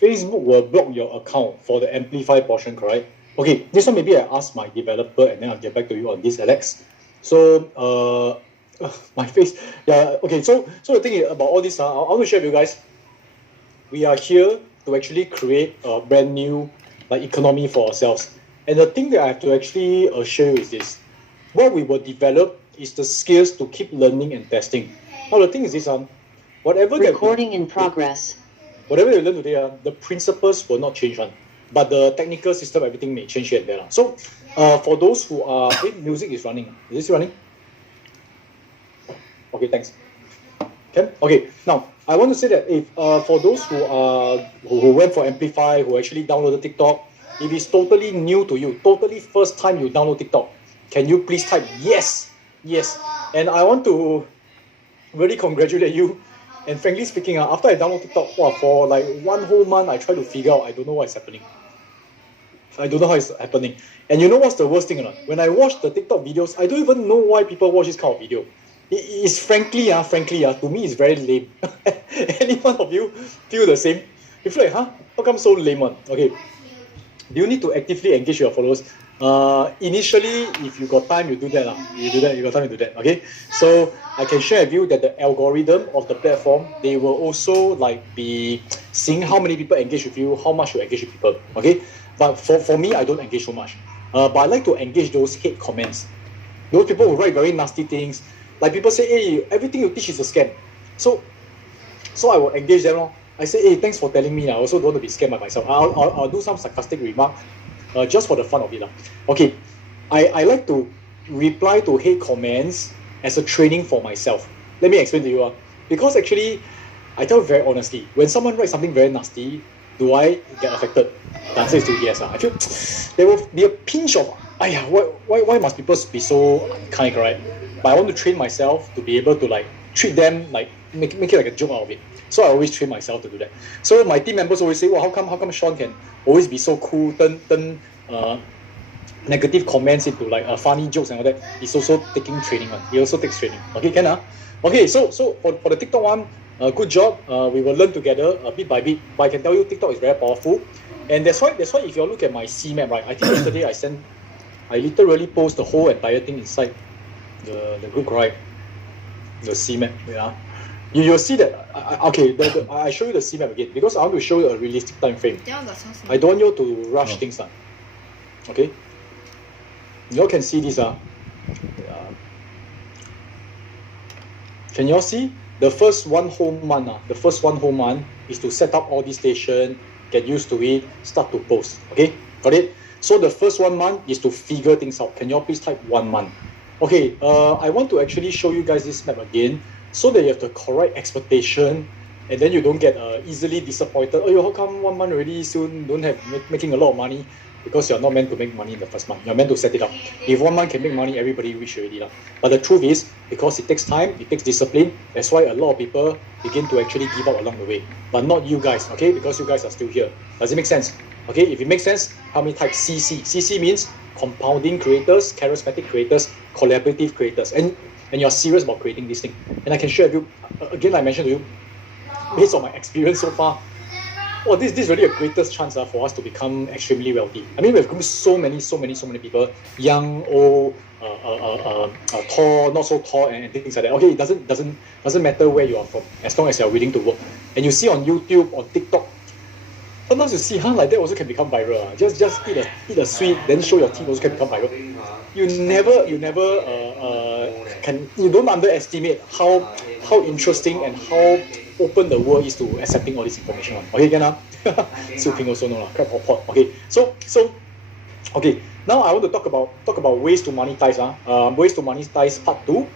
Facebook will block your account for the Amplify portion, correct? Okay, this one maybe I ask my developer and then I'll get back to you on this, Alex. So, my face, yeah, okay, so the thing is about all this, I want to share with you guys, we are here to actually create a brand new economy for ourselves. And the thing that I have to actually share you is this. What we will develop is the skills to keep learning and testing. Now the thing is this, whatever Recording in progress. Whatever you learn today, the principles will not change one. But the technical system, everything may change here and there. So for those who are, music is running. Is this running? Okay, thanks. Okay, now I want to say that if for those who went for Amplify, who actually downloaded TikTok, if it's totally new to you, totally first time you download TikTok, can you please type yes? Yes. And I want to really congratulate you. And frankly speaking, after I download TikTok, for like 1 whole month, I try to figure out, I don't know what's happening. I don't know how it's happening. And you know what's the worst thing or not? When I watch the TikTok videos, I don't even know why people watch this kind of video. It is frankly, to me, it's very lame. Any one of you feel the same? You feel like, how come so lame one? Okay. Do you need to actively engage your followers? Initially, if you got time, you do that. You got time to do that. Okay. So I can share with you that the algorithm of the platform, they will also be seeing how many people engage with you, how much you engage with people. Okay. But for me, I don't engage so much. But I like to engage those hate comments. Those people who write very nasty things. Like people say, hey, everything you teach is a scam. So I will engage them. I say, hey, thanks for telling me. I also don't want to be scammed by myself. I'll do some sarcastic remark just for the fun of it. Okay, I like to reply to hate comments as a training for myself. Let me explain to you. Because actually, I tell you very honestly, when someone writes something very nasty, do I get affected? The answer is still yes. I feel there will be a pinch of, why must people be so unkind, right? But I want to train myself to be able to treat them make it like a joke out of it. So I always train myself to do that. So my team members always say, well, how come Sean can always be so cool, turn negative comments into funny jokes and all that. He's also taking training. He also takes training. Okay, can Okay, so for the TikTok one, good job. We will learn together bit by bit. But I can tell you, TikTok is very powerful, and that's why if you look at my CMap, right? I think yesterday I literally post the whole entire thing inside the group, right? The CMap, yeah. You'll see that. I show you the CMap again because I want to show you a realistic time frame. I don't want you to rush things. Okay. You all can see this. Can you all see? The first 1 whole month, the first 1 whole month is to set up all these stations, get used to it, start to post. Okay, got it? So the first 1 month is to figure things out. Can you all please type 1 month? Okay, I want to actually show you guys this map again so that you have the correct expectation and then you don't get easily disappointed. Oh, how come 1 month already soon don't have making a lot of money? Because you're not meant to make money in the first month. You're meant to set it up. If 1 month can make money, everybody wish already. But the truth is, because it takes time, it takes discipline, that's why a lot of people begin to actually give up along the way. But not you guys, okay? Because you guys are still here. Does it make sense? Okay, if it makes sense, help me type CC. CC means compounding creators, charismatic creators, collaborative creators. And you're serious about creating this thing. And I can share with you, again, I mentioned to you, based on my experience so far, this is really a greatest chance for us to become extremely wealthy. I mean, we've got so many people, young, old, tall, not so tall, and things like that. Okay, it doesn't matter where you are from, as long as you're willing to work. And you see on YouTube, on TikTok, sometimes you see, like that also can become viral. Just eat a sweet, then show your team also can become viral. You don't underestimate how interesting and how open the world is to accepting all this information. Okay, can Silping also know crap or pot. Okay, so okay. Now I want to talk about ways to monetize. Ways to monetize part 2.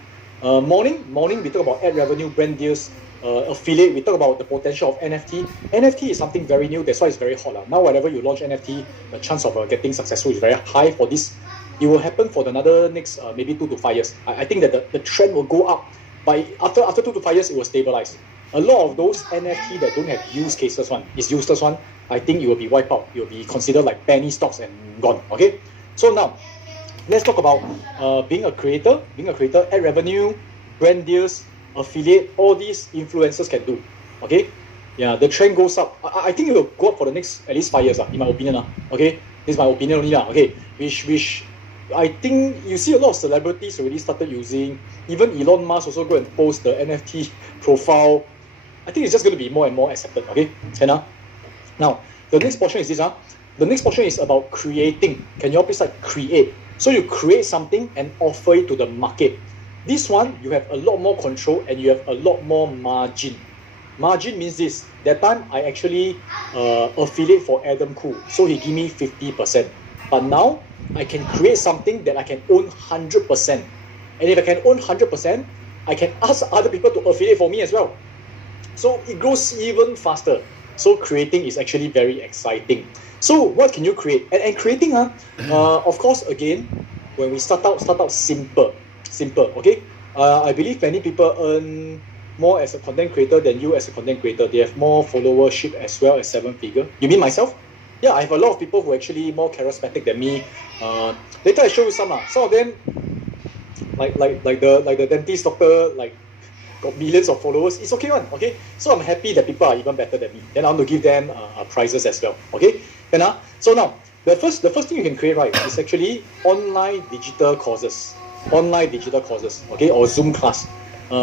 Morning we talk about ad revenue, brand deals, affiliate. We talk about the potential of NFT. NFT is something very new. That's why it's very hot. Now whenever you launch NFT, the chance of getting successful is very high for this. It will happen for another next maybe 2 to 5 years. I think that the trend will go up. But after 2 to 5 years, it will stabilize. A lot of those NFT that don't have use cases is useless one. I think it will be wiped out. It will be considered like penny stocks and gone. Okay. So now, let's talk about being a creator. Ad revenue, brand deals, affiliate. All these influencers can do. Okay, yeah, the trend goes up. I think it will go up for the next at least 5 years, in my opinion. Okay, this is my opinion only. Okay, which I think you see a lot of celebrities already started using. Even Elon Musk also go and post the NFT profile. I think it's just going to be more and more accepted. Okay, and now the next portion is this. The next portion is about creating. Can you all please create? So you create something and offer it to the market. This one, you have a lot more control and you have a lot more margin. Margin means this. That time, I actually affiliate for Adam Khoo. So he give me 50%. But now, I can create something that I can own 100%. And if I can own 100%, I can ask other people to affiliate for me as well. So it grows even faster. So creating is actually very exciting. So what can you create? And creating, of course, again, when we start out simple, okay? I believe many people earn more as a content creator than you as a content creator. They have more followership as well as 7-figure. You mean myself? Yeah, I have a lot of people who are actually more charismatic than me. Later I show you some. Some of them, like the dentist doctor, got millions of followers. It's okay one, okay? So I'm happy that people are even better than me. Then I want to give them prizes as well, okay? And so now the first thing you can create, right, is actually online digital courses, okay, or Zoom class.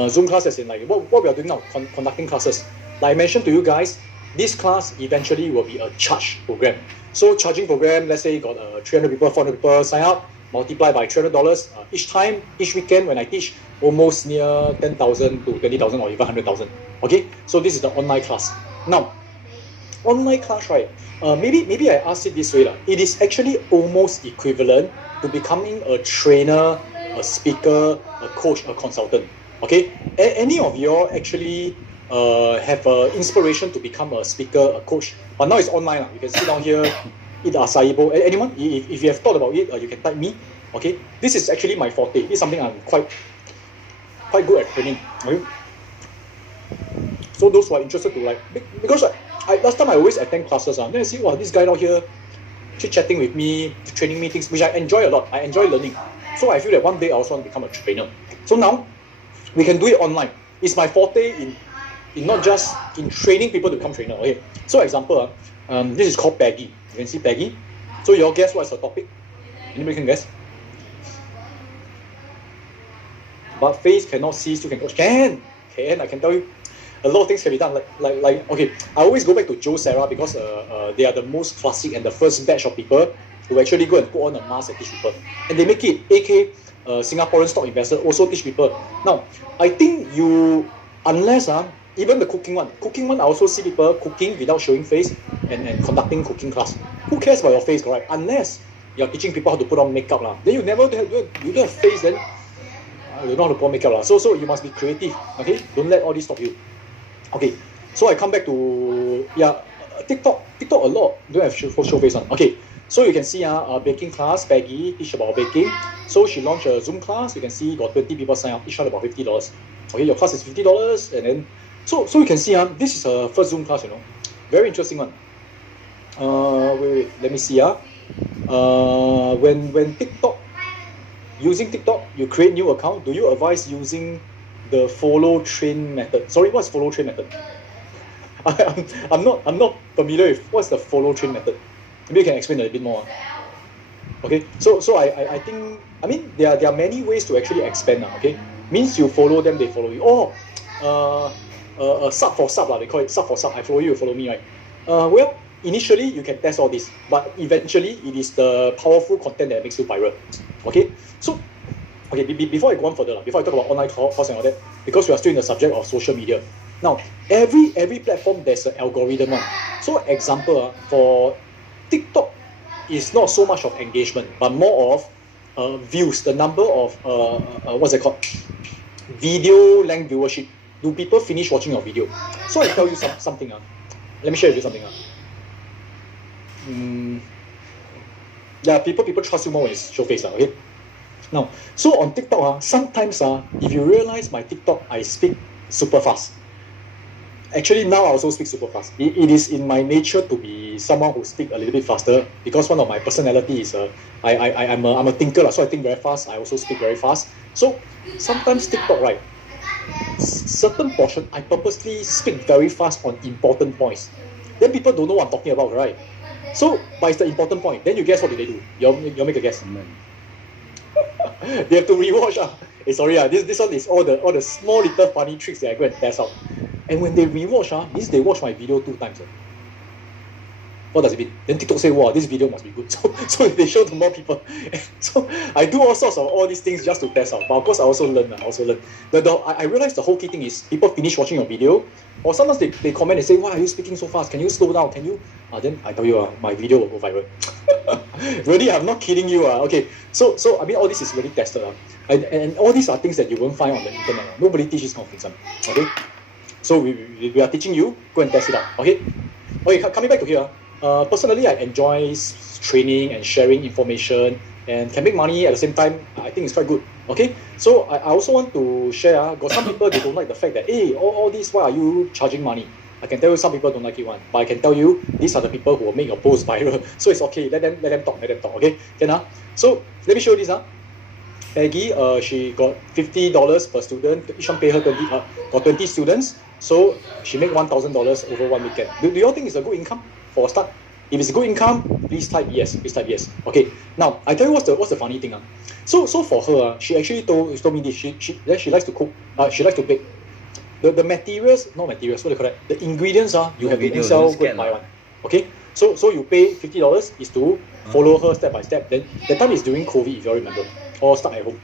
Zoom class as in what we are doing now, conducting classes. Like I mentioned to you guys, this class eventually will be a charge program. So charging program, let's say you got 300 people, 400 people sign up, multiply by $300 each time, each weekend when I teach, almost near 10,000 to 20,000 or even 100,000. Okay, so this is the online class. Now, online class, right? Maybe I ask it this way. It is actually almost equivalent to becoming a trainer, a speaker, a coach, a consultant. Okay, any of you all actually have inspiration to become a speaker, a coach? But now it's online. You can sit down here, eat acai bowl. Anyone? If you have thought about it, you can type me. Okay, this is actually my forte. This is something I'm quite good at training. Okay? So those who are interested to because last time I always attend classes. Then I see, wow, this guy out here chit-chatting with me, training me things, which I enjoy a lot. I enjoy learning. So I feel that one day I also want to become a trainer. So now we can do it online. It's my forte in not just in training people to become trainer. Okay. So example, this is called Peggy. You can see Peggy. So you all guess what's the topic? Anybody can guess? But face cannot see, still can coach. Can, I can tell you. A lot of things can be done. Okay, I always go back to Joe Sarah because they are the most classic and the first batch of people who actually go and put on a mask and teach people. And they make it, AK, Singaporean stock investor, also teach people. Now, I think unless even the cooking one, I also see people cooking without showing face and conducting cooking class. Who cares about your face, correct? Unless you're teaching people how to put on makeup. Then you don't have face, then you don't know how to put on makeup. So you must be creative, okay? Don't let all this stop you. Okay, so I come back to, TikTok a lot, don't have show face on. Okay, so you can see baking class, Peggy, teach about baking. So she launched a Zoom class, you can see got 20 people sign up, each one about $50. Okay, your class is $50, and then, so you can see this is her first Zoom class, very interesting one. Wait, let me see. When using TikTok, you create new account, do you advise using the follow train method? Sorry, what's follow train method? I'm not familiar with what's the follow train method. Maybe you can explain a bit more. Okay, so I think, there are many ways to actually expand. Okay, means you follow them, they follow you. Sub for sub, they call it sub for sub. I follow you, you follow me, right? Well, initially you can test all this, but eventually it is the powerful content that makes you viral. Okay, so okay, before I go on further, before I talk about online course and all that, because we are still in the subject of social media. Now, every platform there's an algorithm on. So example, for TikTok is not so much of engagement, but more of views, the number of what's it called? Video length viewership. Do people finish watching your video? So I tell you something. Let me share with you something. People trust you more when you show face. Okay. Now, so on TikTok, sometimes if you realize my TikTok, I speak super fast. Actually, now I also speak super fast. It is in my nature to be someone who speak a little bit faster because one of my personality is I'm a thinker, so I think very fast. I also speak very fast. So sometimes TikTok, right? certain portion, I purposely speak very fast on important points. Then people don't know what I'm talking about, right? So, but it's the important point. Then you guess what do they do? You make a guess. They have to rewatch. Hey, sorry, this one is all the small little funny tricks that I go and test out. And when they rewatch, means they watch my video 2 times. What does it mean? Then TikTok say, wow, this video must be good. So they show to more people. So I do all sorts of all these things just to test out. But of course, I also learn. I realized the whole key thing is people finish watching your video, or sometimes they comment and say, why are you speaking so fast? Can you slow down? Can you? Then I tell you, my video will go viral. Really, I'm not kidding you. Okay, so I mean, all this is really tested. And all these are things that you won't find on the internet. Nobody teaches confidence. Okay, so we are teaching you. Go and test it out. Okay, coming back to here. Personally, I enjoy training and sharing information and can make money at the same time. I think it's quite good. Okay, so I also want to share. Got some people, they don't like the fact that, hey, all this, why are you charging money? I can tell you some people don't like it one, but I can tell you these are the people who will make your post viral. So it's okay. Let them talk. Okay, can So let me show you this. Peggy, she got $50 per student. Each one pay her got 20 students. So she make $1,000 over 1 weekend. Do you all think it's a good income for a start? If it's a good income, please type yes. Okay. Now I tell you what's the funny thing. So for her, she actually told me this. She likes to cook. She likes to bake. The materials, not materials, what do you call that? The ingredients you have to sell go and buy one. Okay. So you pay $50 is to follow her step by step. Then that time is during COVID, if you all remember, all stuck at home.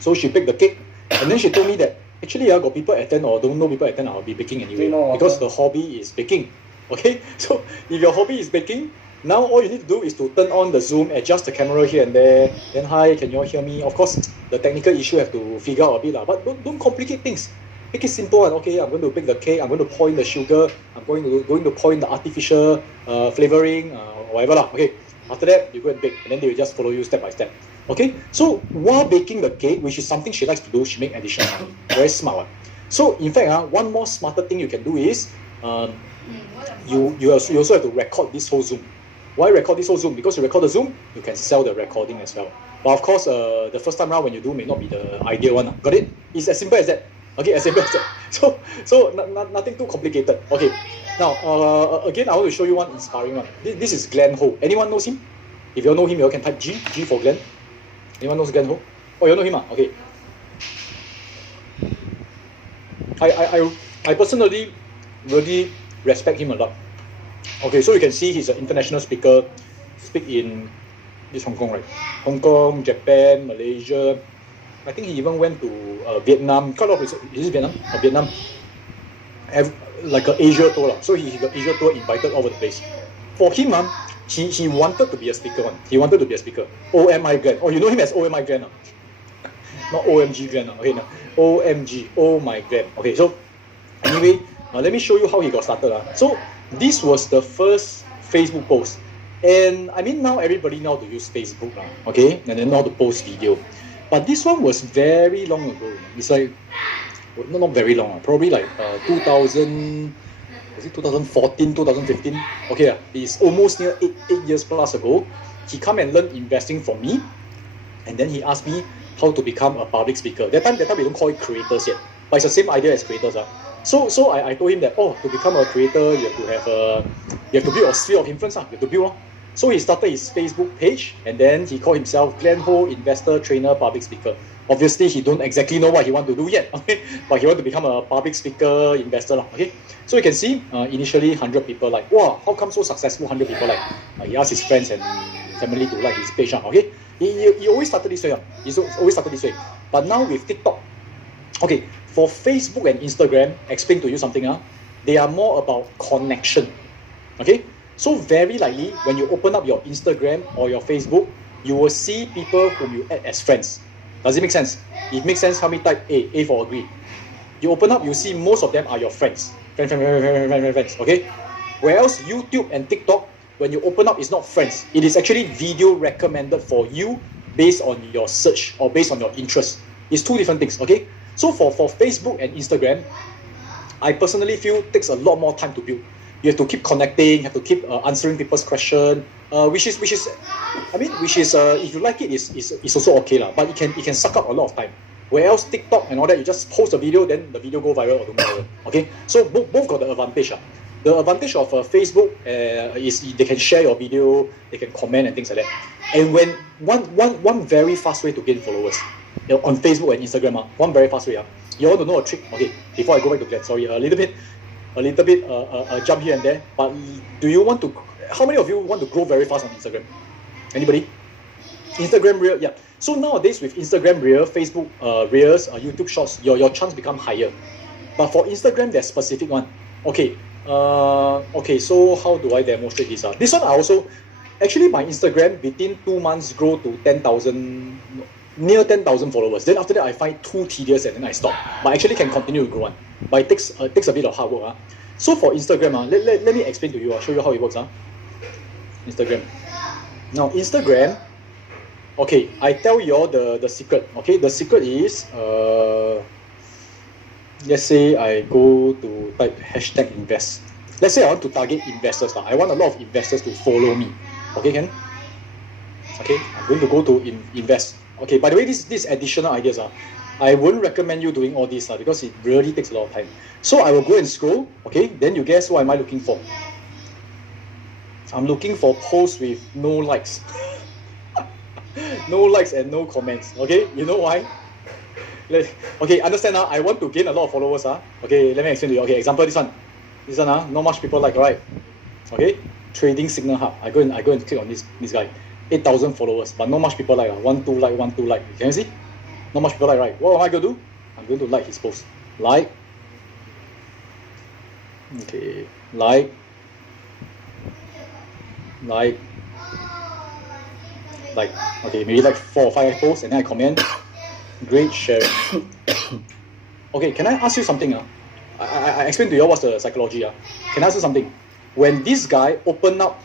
So she baked the cake, and then she told me that actually got people attend or don't know people attend, I'll be baking anyway because the hobby is baking. Okay, so if your hobby is baking, now all you need to do is to turn on the Zoom, adjust the camera here and there. Then hi, can you all hear me? Of course, the technical issue have to figure out a bit but don't complicate things. Make it simple. Okay, I'm going to bake the cake. I'm going to pour in the sugar. I'm going to pour in the artificial flavoring, whatever Okay, after that you go and bake, and then they will just follow you step by step. Okay, so while baking the cake, which is something she likes to do, she make additional money. Very smart. So in fact, one more smarter thing you can do is you also have to record this whole Zoom. Why record this whole Zoom? Because you record the Zoom, you can sell the recording as well. But of course, the first time around when you do may not be the ideal one. Got it? It's as simple as that. Okay, as simple as that. So nothing too complicated. Okay, now again, I want to show you one inspiring one. This is Glenn Ho. Anyone knows him? If you all know him, you all can type G for Glenn. Anyone knows Glenn Ho? Oh, you know him? Okay. I personally really respect him a lot. Okay, so you can see he's an international speaker. Speak in this Hong Kong, right? Hong Kong, Japan, Malaysia. I think he even went to Vietnam. Quite a lot of places. Is it Vietnam? Vietnam. Like an Asia tour. So he got Asia tour invited all over the place. For him, he wanted to be a speaker. He wanted to be a speaker. OMI Glenn. Oh, you know him as OMI Glenn. Not OMG Glenn. Okay, no. OMG. Oh my Glenn. Okay, so anyway, let me show you how he got started. So this was the first Facebook post. And I mean, now everybody know how to use Facebook. Okay, and then know how to post video. But this one was very long ago. It's like, not very long, probably like 2000, was it 2014, 2015? Okay, it's almost near 8 years plus ago. He come and learn investing from me. And then he asked me how to become a public speaker. That time we don't call it creators yet. But it's the same idea as creators. So I told him that, to become a creator, you have to build a sphere of influence. You have to build. So he started his Facebook page, and then he called himself Glenn Ho, investor, trainer, public speaker. Obviously, he don't exactly know what he want to do yet, okay? But he want to become a public speaker, investor, okay? So you can see, initially 100 people like, wow, how come so successful? 100 people like. He asked his friends and family to like his page, okay? He always started this way. He's always started this way. But now with TikTok, okay, for Facebook and Instagram, explain to you something. They are more about connection, okay? So very likely, when you open up your Instagram or your Facebook, you will see people whom you add as friends. Does it make sense? If it makes sense, help me type A for agree. You open up, you see most of them are your friends. Friends, okay? Whereas YouTube and TikTok, when you open up, it's not friends. It is actually video recommended for you based on your search or based on your interest. It's two different things, okay? So for Facebook and Instagram, I personally feel it takes a lot more time to build. You have to keep connecting, have to keep answering people's question, which is if you like it, it's also okay lah. But it can suck up a lot of time. Where else TikTok and all that, you just post a video, then the video go viral or don't go viral. Okay, so both got the advantage. The advantage of Facebook is they can share your video, they can comment and things like that. And when one very fast way to gain followers, on Facebook and Instagram, one very fast way. You want to know a trick? Okay, before I go back to Glenn, sorry, a little bit jump here and there. But do you want to? How many of you want to grow very fast on Instagram? Anybody? Instagram Reel, yeah. So nowadays with Instagram Reel, Facebook Reels, YouTube Shorts, your chance become higher. But for Instagram, there's specific one. Okay. Okay. So how do I demonstrate this? This one I also actually my Instagram within 2 months grow to 10,000, near 10,000 followers. Then after that I find too tedious and then I stop. But actually can continue to grow one. But it takes a bit of hard work. So for Instagram, let me explain to you. I'll show you how it works. Instagram. Now Instagram. Okay, I tell you all the secret. Okay, the secret is let's say I go to type hashtag invest. Let's say I want to target investors. I want a lot of investors to follow me. Okay, Ken? Okay, I'm going to go to invest. Okay, by the way, this additional ideas. I wouldn't recommend you doing all this because it really takes a lot of time. So I will go and scroll. Okay, then you guess what am I looking for? I'm looking for posts with no likes. No likes and no comments. Okay, you know why? Okay, understand now. I want to gain a lot of followers. Okay, let me explain to you. Okay, example this one. This one not much people like, right? Okay, Trading Signal Hub. I go and click on this guy. 8,000 followers, but not much people like. 1, 2 like, 1, 2 like. Can you see? Not much people like, right? What am I going to do? I'm going to like his post. Like. Okay, like. Okay, maybe like 4 or 5 posts, and then I comment. Great sharing. Okay, can I ask you something? I explained to you what's the psychology. Can I ask you something? When this guy open up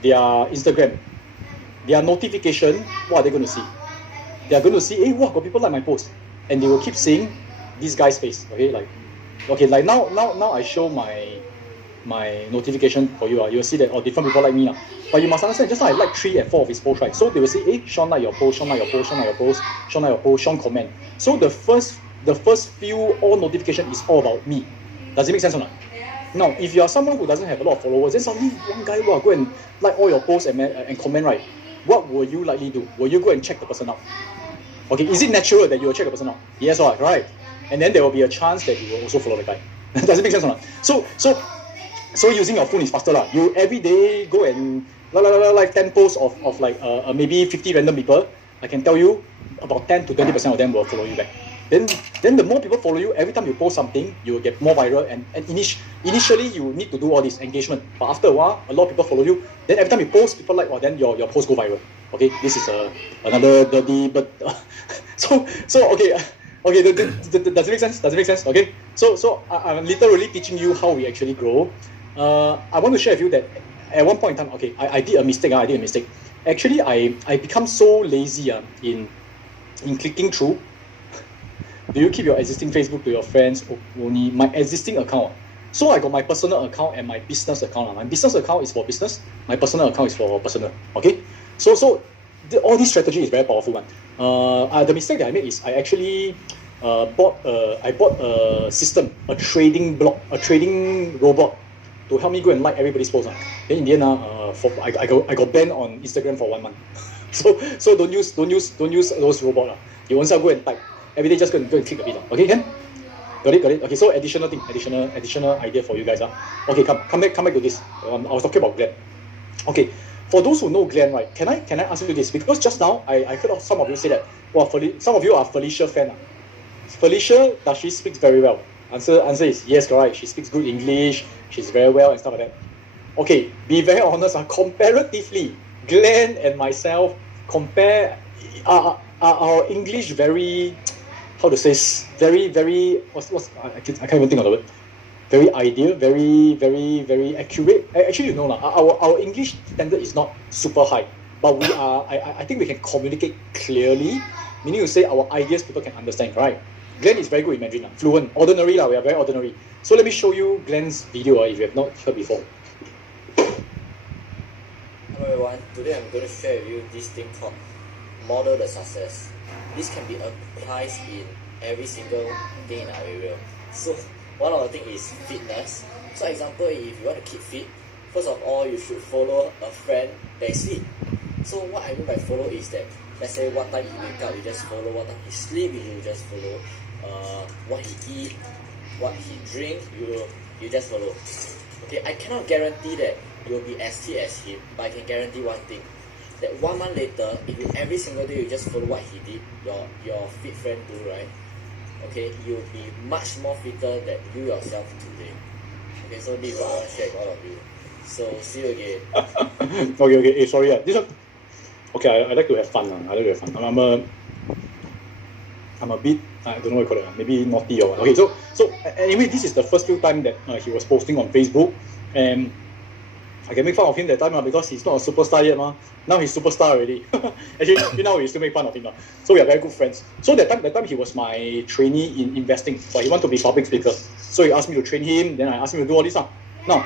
their Instagram, their notification, what are they going to see? They are going to see, hey, wow, got people like my post, and they will keep seeing this guy's face. Okay, like now I show my notification for you. You'll see that different people like me. But you must understand, just now I like 3 and 4 of his posts, right? So they will say, hey, Sean like your post, Sean like your post, Sean like your post, Sean like your post, Sean comment. So the first few all notification is all about me. Does it make sense or not? Now, if you are someone who doesn't have a lot of followers, then suddenly one guy will go and like all your posts and comment, right? What will you likely do? Will you go and check the person out? Okay, is it natural that you will check the person out? Yes or right? And then there will be a chance that you will also follow the guy. Does it make sense or not? So using your phone is faster. You every day go and like 10 posts of like maybe 50 random people. I can tell you about 10 to 20% of them will follow you back. Then the more people follow you, every time you post something, you will get more viral. And initially you need to do all this engagement. But after a while, a lot of people follow you. Then every time you post, people like, then your post go viral. Okay, this is another dirty, but so okay. Okay, does it make sense? Does it make sense? Okay, so I'm literally teaching you how we actually grow. I want to share with you that at one point in time, okay, I did a mistake. Actually, I become so lazy in clicking through. Do you keep your existing Facebook to your friends only? My existing account. So I got my personal account and my business account. My business account is for business. My personal account is for personal. Okay. So all this strategy is very powerful one. The mistake that I made is I actually bought a system, a trading robot to help me go and like everybody's post. Then in the end, I got banned on Instagram for 1 month. so don't use those robots. You want to go and type every day. Just go and click a bit. Okay, Ken? Got it. Okay, so additional idea for you guys. Okay, come back to this. I was talking about Glenn. Okay, for those who know Glenn, right? Can I ask you this? Because just now I heard some of you say that. Well, some of you are Felicia fan. Felicia, does she speak very well? Answer is yes, correct. She speaks good English. She's very well and stuff like that. Okay, be very honest. Comparatively, Glenn and myself are our English very, how to say, very I can't even think of the word. Very ideal, very accurate. Actually, our English standard is not super high, but we are. I think we can communicate clearly, meaning to say our ideas people can understand, right? Glenn is very good in Mandarin, fluent, ordinary we are very ordinary. So let me show you Glenn's video if you have not heard before. Hello everyone, today I'm going to share with you this thing called model the success. This can be applied in every single thing in our area. So one of the things is fitness. So example, if you want to keep fit, first of all, you should follow a friend that is fit. So what I mean by follow is that, let's say what time he wake up, you just follow. What time he sleep, you just follow. What he eat, what he drink, you just follow. Okay, I cannot guarantee that you will be as fit as him, but I can guarantee one thing. That 1 month later, if you every single day you just follow what he did, your fit friend do, right? Okay, you'll be much more fitter than you yourself today. Okay, so this is what I want to share with all of you. So see you again. Okay. Hey, sorry, this one. Okay, I like to have fun. I like to have fun. I'm a bit, I don't know what you call it, maybe naughty or what. Okay, so anyway, this is the first few time that he was posting on Facebook, and I can make fun of him that time because he's not a superstar yet. Now he's superstar already. Actually, now we still make fun of him. So we are very good friends. So that time he was my trainee in investing, but he wanted to be public speaker. So he asked me to train him, then I asked him to do all this. Now,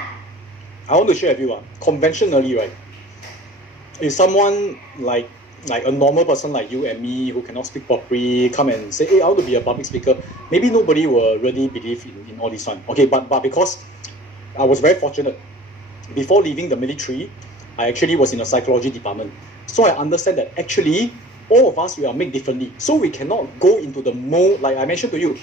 I want to share with you, conventionally, right, if someone like a normal person like you and me who cannot speak properly come and say, hey, I want to be a public speaker, maybe nobody will really believe in all this one. Okay, but because I was very fortunate, before leaving the military, I actually was in the psychology department. So I understand that actually all of us, we are made differently. So we cannot go into the mold, like I mentioned to you.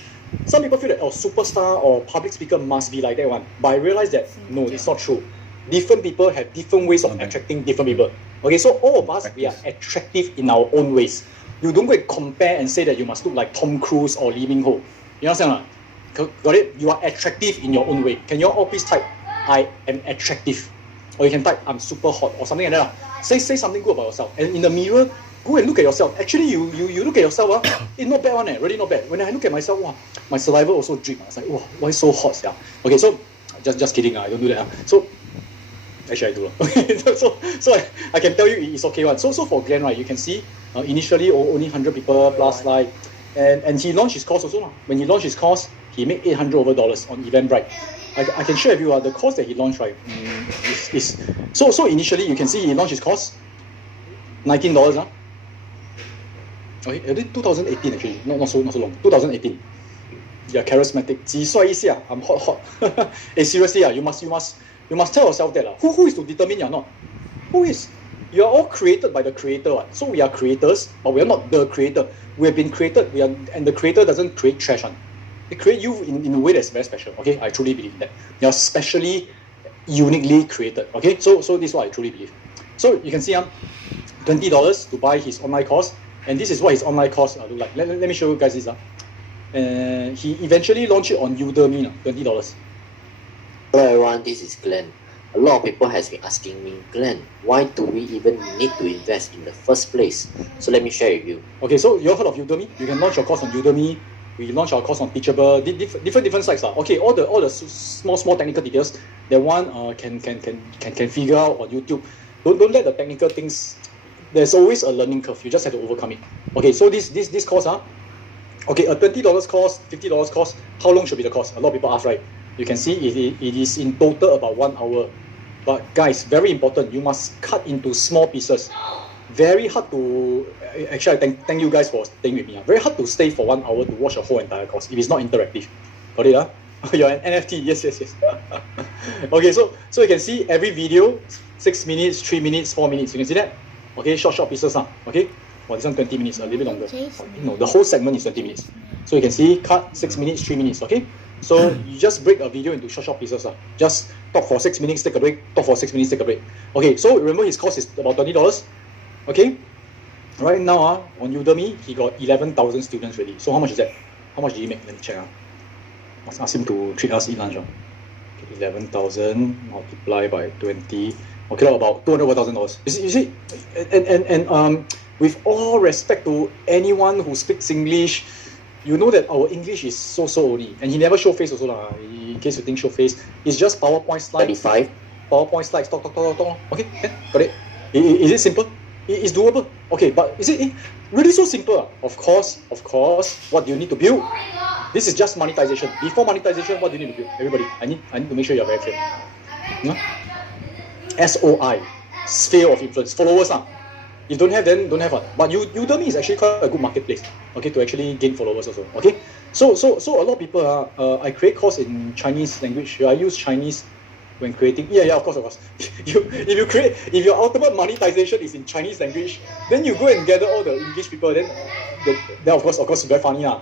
Some people feel that, superstar or public speaker must be like that one. But I realized that, no, it's not true. Different people have different ways of attracting different people. Okay, so all of us, we are attractive in our own ways. You don't go and compare and say that you must look like Tom Cruise or Lee Min Ho. You understand? Got it? You are attractive in your own way. Can you all please type, I am attractive? Or you can type, I'm super hot, or something like that. Say something good about yourself. And in the mirror, go and look at yourself. Actually, you look at yourself, it's not bad one, really not bad. When I look at myself, my saliva also drip. It's like, why so hot? Yeah. Okay, so just kidding, I don't do that. So actually I do. Okay, so I can tell you it's okay one. So for Glenn, right, you can see initially only 100 people plus like, and he launched his course also. When he launched his course, he made $800 over on Eventbrite. I can share with you the course that he launched, right? Is so initially you can see he launched his course, $19. Okay, 2018 actually, not so long. 2018. Yeah, charismatic. 几帅一下, I'm hot. Hey, seriously, you must tell yourself that. Who is to determine you're not? Who is? You are all created by the creator. So we are creators, but we are not the creator. We have been created, and the creator doesn't create trash. They create you in a way that's very special. Okay, I truly believe that. You're specially, uniquely created. Okay, so this is what I truly believe. So you can see $20 to buy his online course, and this is what his online course look like. Let me show you guys this. He eventually launched it on Udemy, $20. Hello everyone, this is Glenn. A lot of people has been asking me, Glenn, why do we even need to invest in the first place? So let me share with you. Okay, so you heard of Udemy? You can launch your course on Udemy. We launch our course on Teachable, different sites. Okay, all the small technical details that one can figure out on YouTube. Don't let the technical things. There's always a learning curve. You just have to overcome it. Okay, so this course okay, a $20 course, $50 course. How long should be the course? A lot of people ask, right? You can see it is in total about 1 hour. But guys, very important. You must cut into small pieces. Very hard to. Actually, I thank you guys for staying with me. Very hard to stay for 1 hour to watch a whole entire course if it's not interactive. Got it? You're an NFT. Yes. Okay, so you can see every video, 6 minutes, 3 minutes, 4 minutes. You can see that? Okay, short pieces. Okay? This one 20 minutes, a little bit longer. No, the whole segment is 20 minutes. So you can see, cut 6 minutes, 3 minutes. Okay? So you just break a video into short pieces. Just talk for 6 minutes, take a break. Talk for 6 minutes, take a break. Okay, so remember his cost is about $20. Okay? Right now, on Udemy, he got 11,000 students ready. So how much is that? How much did he make? Let me check. Must ask him to treat us eat lunch. Okay, 11,000 multiplied by 20. Okay, about $200,000. You see, and with all respect to anyone who speaks English, you know that our English is so only. And he never show face also. In case you think show face, it's just PowerPoint slides. 35. PowerPoint slides, talk. Okay, got it. Is it simple? It's doable. Okay, but is it really so simple? Of course. What do you need to build? This is just monetization. Before monetization, what do you need to build? Everybody, I need to make sure you're very clear. SOI, sphere of influence. Followers. If don't have, then don't have one. But Udemy is actually quite a good marketplace, okay, to actually gain followers also, okay. So a lot of people I create course in Chinese language. I use Chinese when creating. Yeah, of course. If your ultimate monetization is in Chinese language, then you go and gather all the English people. Then of course very funny lah.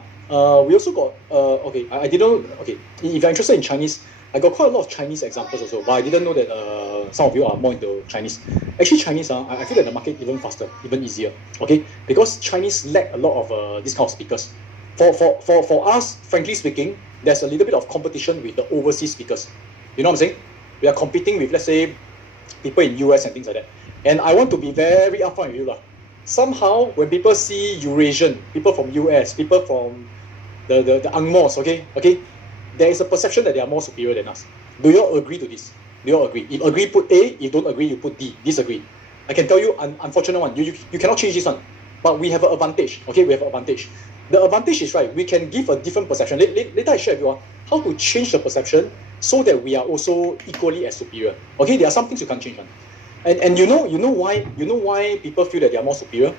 We also got okay. I didn't know. Okay, if you're interested in Chinese, I got quite a lot of Chinese examples also, but I didn't know that some of you are more into Chinese. Actually, Chinese, I feel that the market even faster, even easier. Okay, because Chinese lack a lot of this kind of speakers. For us, frankly speaking, there's a little bit of competition with the overseas speakers. You know what I'm saying? We are competing with, let's say, people in US and things like that. And I want to be very upfront with you lah. Somehow, when people see Eurasian, people from US, people from the Angmos, okay, there is a perception that they are more superior than us. Do you all agree to this? Do you all agree? If agree, put A. If don't agree, you put D. Disagree. I can tell you, unfortunate one. You cannot change this one. But we have an advantage. Okay, we have an advantage. The advantage is right. We can give a different perception. Later I share with you how to change the perception so that we are also equally as superior. Okay, there are some things you can't change one. And you know why people feel that they are more superior?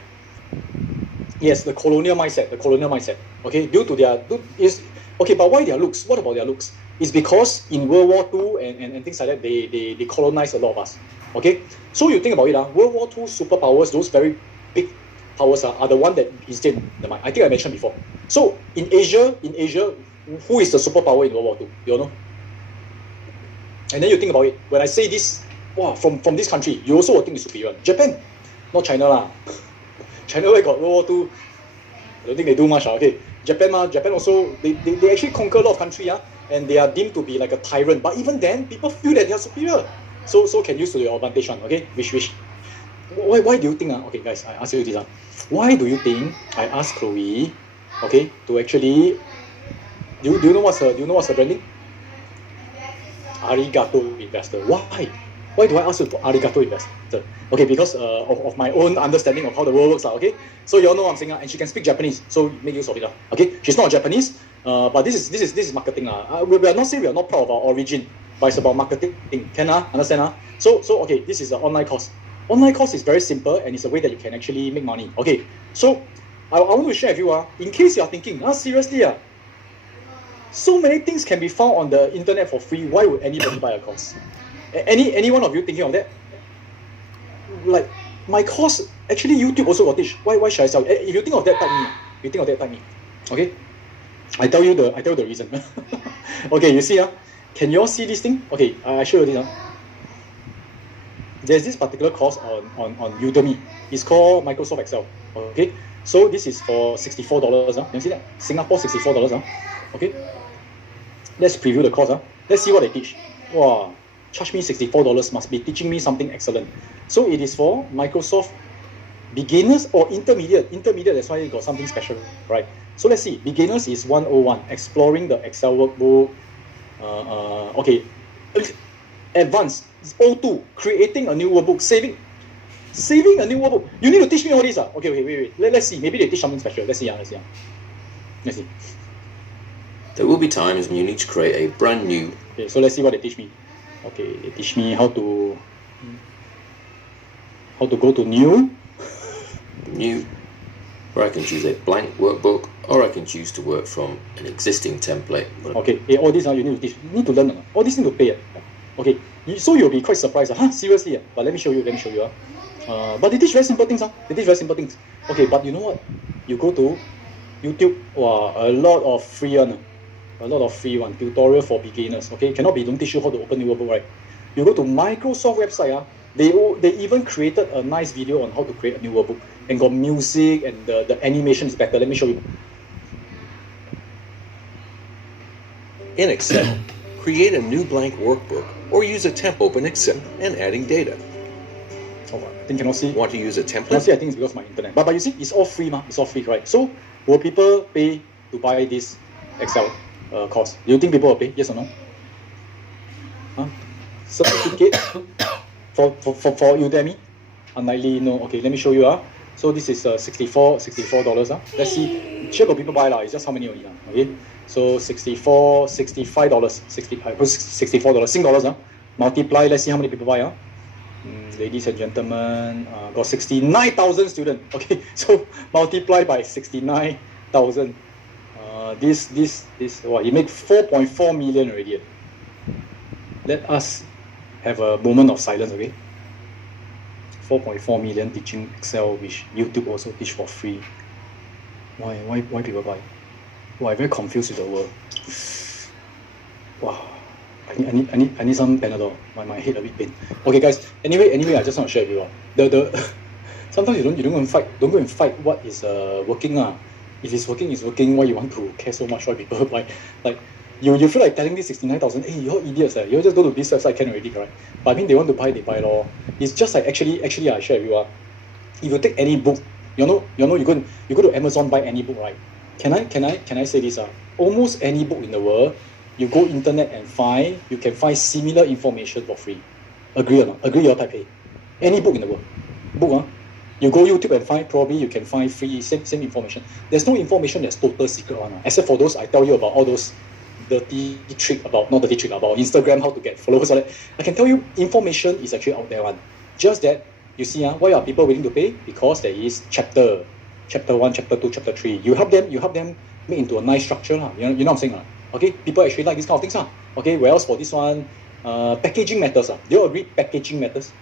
Yes, the colonial mindset. Okay, due to their okay, but why their looks? What about their looks? It's because in World War II and things like that, they colonized a lot of us. Okay, so you think about it, World War II superpowers, those very big powers are the one that is in the mind. I think I mentioned before. So in Asia, who is the superpower in World War II? You all know? And then you think about it. When I say this, wow, from this country, you also will think it's superior. Japan, not China lah. China where got World War II? I don't think they do much. Okay, Japan also they actually conquer a lot of country and they are deemed to be like a tyrant. But even then, people feel that they are superior. So can use to your advantage one. Okay, wish. Why do you think okay guys, I ask you this why do you think I asked Chloe, okay, to actually do you know what's the branding? Arigato investor. Why do I ask you for Arigato investor? Okay, because of my own understanding of how the world works. Okay, so you all know what I'm saying, and she can speak Japanese, so make use of it. Okay, she's not Japanese, but this is marketing. We are not saying we are not proud of our origin, but it's about marketing. Can understand? So okay, this is an online course. Online course is very simple and it's a way that you can actually make money. Okay, so I want to share with you in case you are thinking, seriously so many things can be found on the internet for free. Why would anybody buy a course? Any one of you thinking of that? Like my course, actually YouTube also got teach. Why should I sell? If you think of that, type me. Okay, I tell you the reason. Okay, you see can you all see this thing? Okay, I show you this There's this particular course on Udemy. It's called Microsoft Excel. Okay, so this is for $64. You see that? Singapore $64. Okay, let's preview the course. Let's see what they teach. Wow, charge me $64. Must be teaching me something excellent. So it is for Microsoft beginners or intermediate. Intermediate, that's why it got something special, right? So let's see. Beginners is 101, exploring the Excel workbook. Okay. Advanced is 02, creating a new workbook, saving a new workbook. You need to teach me all this. Okay, wait. Let's see. Maybe they teach something special. Let's see. There will be times when you need to create a brand new. Okay, so let's see what they teach me. Okay, they teach me how to go to new, where I can choose a blank workbook, or I can choose to work from an existing template. Okay, all this you need to teach. You need to learn. All this need to pay. Okay, so you'll be quite surprised. Seriously? But let me show you. But they teach very simple things. Okay, but you know what? You go to YouTube, a lot of free one. Tutorial for beginners. Okay, cannot be don't teach you how to open new workbook, right? You go to Microsoft website. They even created a nice video on how to create a new workbook and got music and the animation is better. Let me show you. In Excel, create a new blank workbook or use a temp open Excel and adding data. Oh, I think cannot see. Want to use a Cannot template? see, I think it's because of my internet. But you see, it's all free, It's all free, right? So will people pay to buy this Excel course? Do you think people will pay? Yes or no? Certificate for Udemy? Unlikely, no. Okay, let me show you. So this is $64. Let's see. Sure got people buy It's just how many only. Okay. So $65, $64 Sing dollars. Multiply. Let's see how many people buy. Ladies and gentlemen, got 69,000 students. Okay, so multiply by 69,000. This, he made 4.4 million already. Let us have a moment of silence, okay? 4.4 million teaching Excel, which YouTube also teach for free. Why people buy? Wow, I'm very confused with the world. Wow, I need some Panadol. My head a bit pain. Okay, guys. Anyway, I just want to share with you all. The sometimes you don't go and fight. Don't go and fight what is working If it's working, it's working. Why you want to care so much? Why people buy? Like you feel like telling this 69,000. Hey, you're idiots. You just go to this website, can already, right? But I mean, they want to buy, they buy lor. It's just like actually I share with you if you take any book, you know you go to Amazon, buy any book, right? Can I say this? Almost any book in the world, you go internet and find, you can find similar information for free. Agree or not? Agree, your type A. Any book in the world. Book, you go YouTube and find, probably you can find free, same information. There's no information that's total secret one, except for those I tell you about all those about Instagram, how to get followers, all that. I can tell you information is actually out there one. Just that, you see, why are people willing to pay? Because there is chapter 1, chapter 2, chapter 3. You help them make into a nice structure. You know what I'm saying? Okay, people actually like this kind of things. Okay, where else for this one? Packaging matters. Do you agree packaging matters?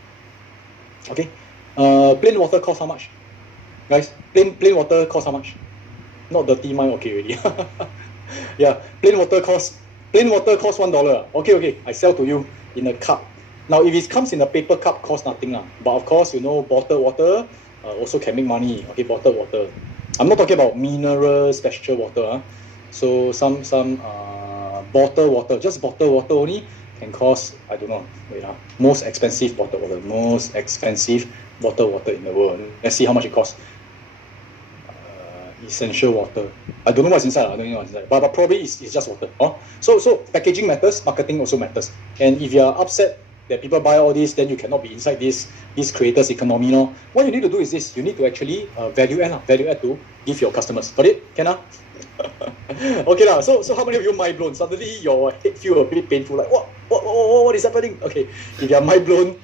Okay. Plain water costs how much? Guys, plain water costs how much? Not dirty mine, okay already. Yeah, plain water costs $1. Okay, I sell to you in a cup. Now, if it comes in a paper cup, costs nothing. But of course, bottled water also can make money. Okay, bottled water. I'm not talking about mineral special water. So some bottled water, just bottled water only can cost, I don't know, most expensive bottled water in the world. Let's see how much it costs. Essential water. I don't know what's inside. But probably it's just water. So packaging matters, marketing also matters. And if you're upset that people buy all this, then you cannot be inside this creators economy. What you need to do is this. You need to actually value add to give your customers. Got it? Can Okay So how many of you mind blown? Suddenly your head feel a bit painful. Like what is happening? Okay, if you're mind blown,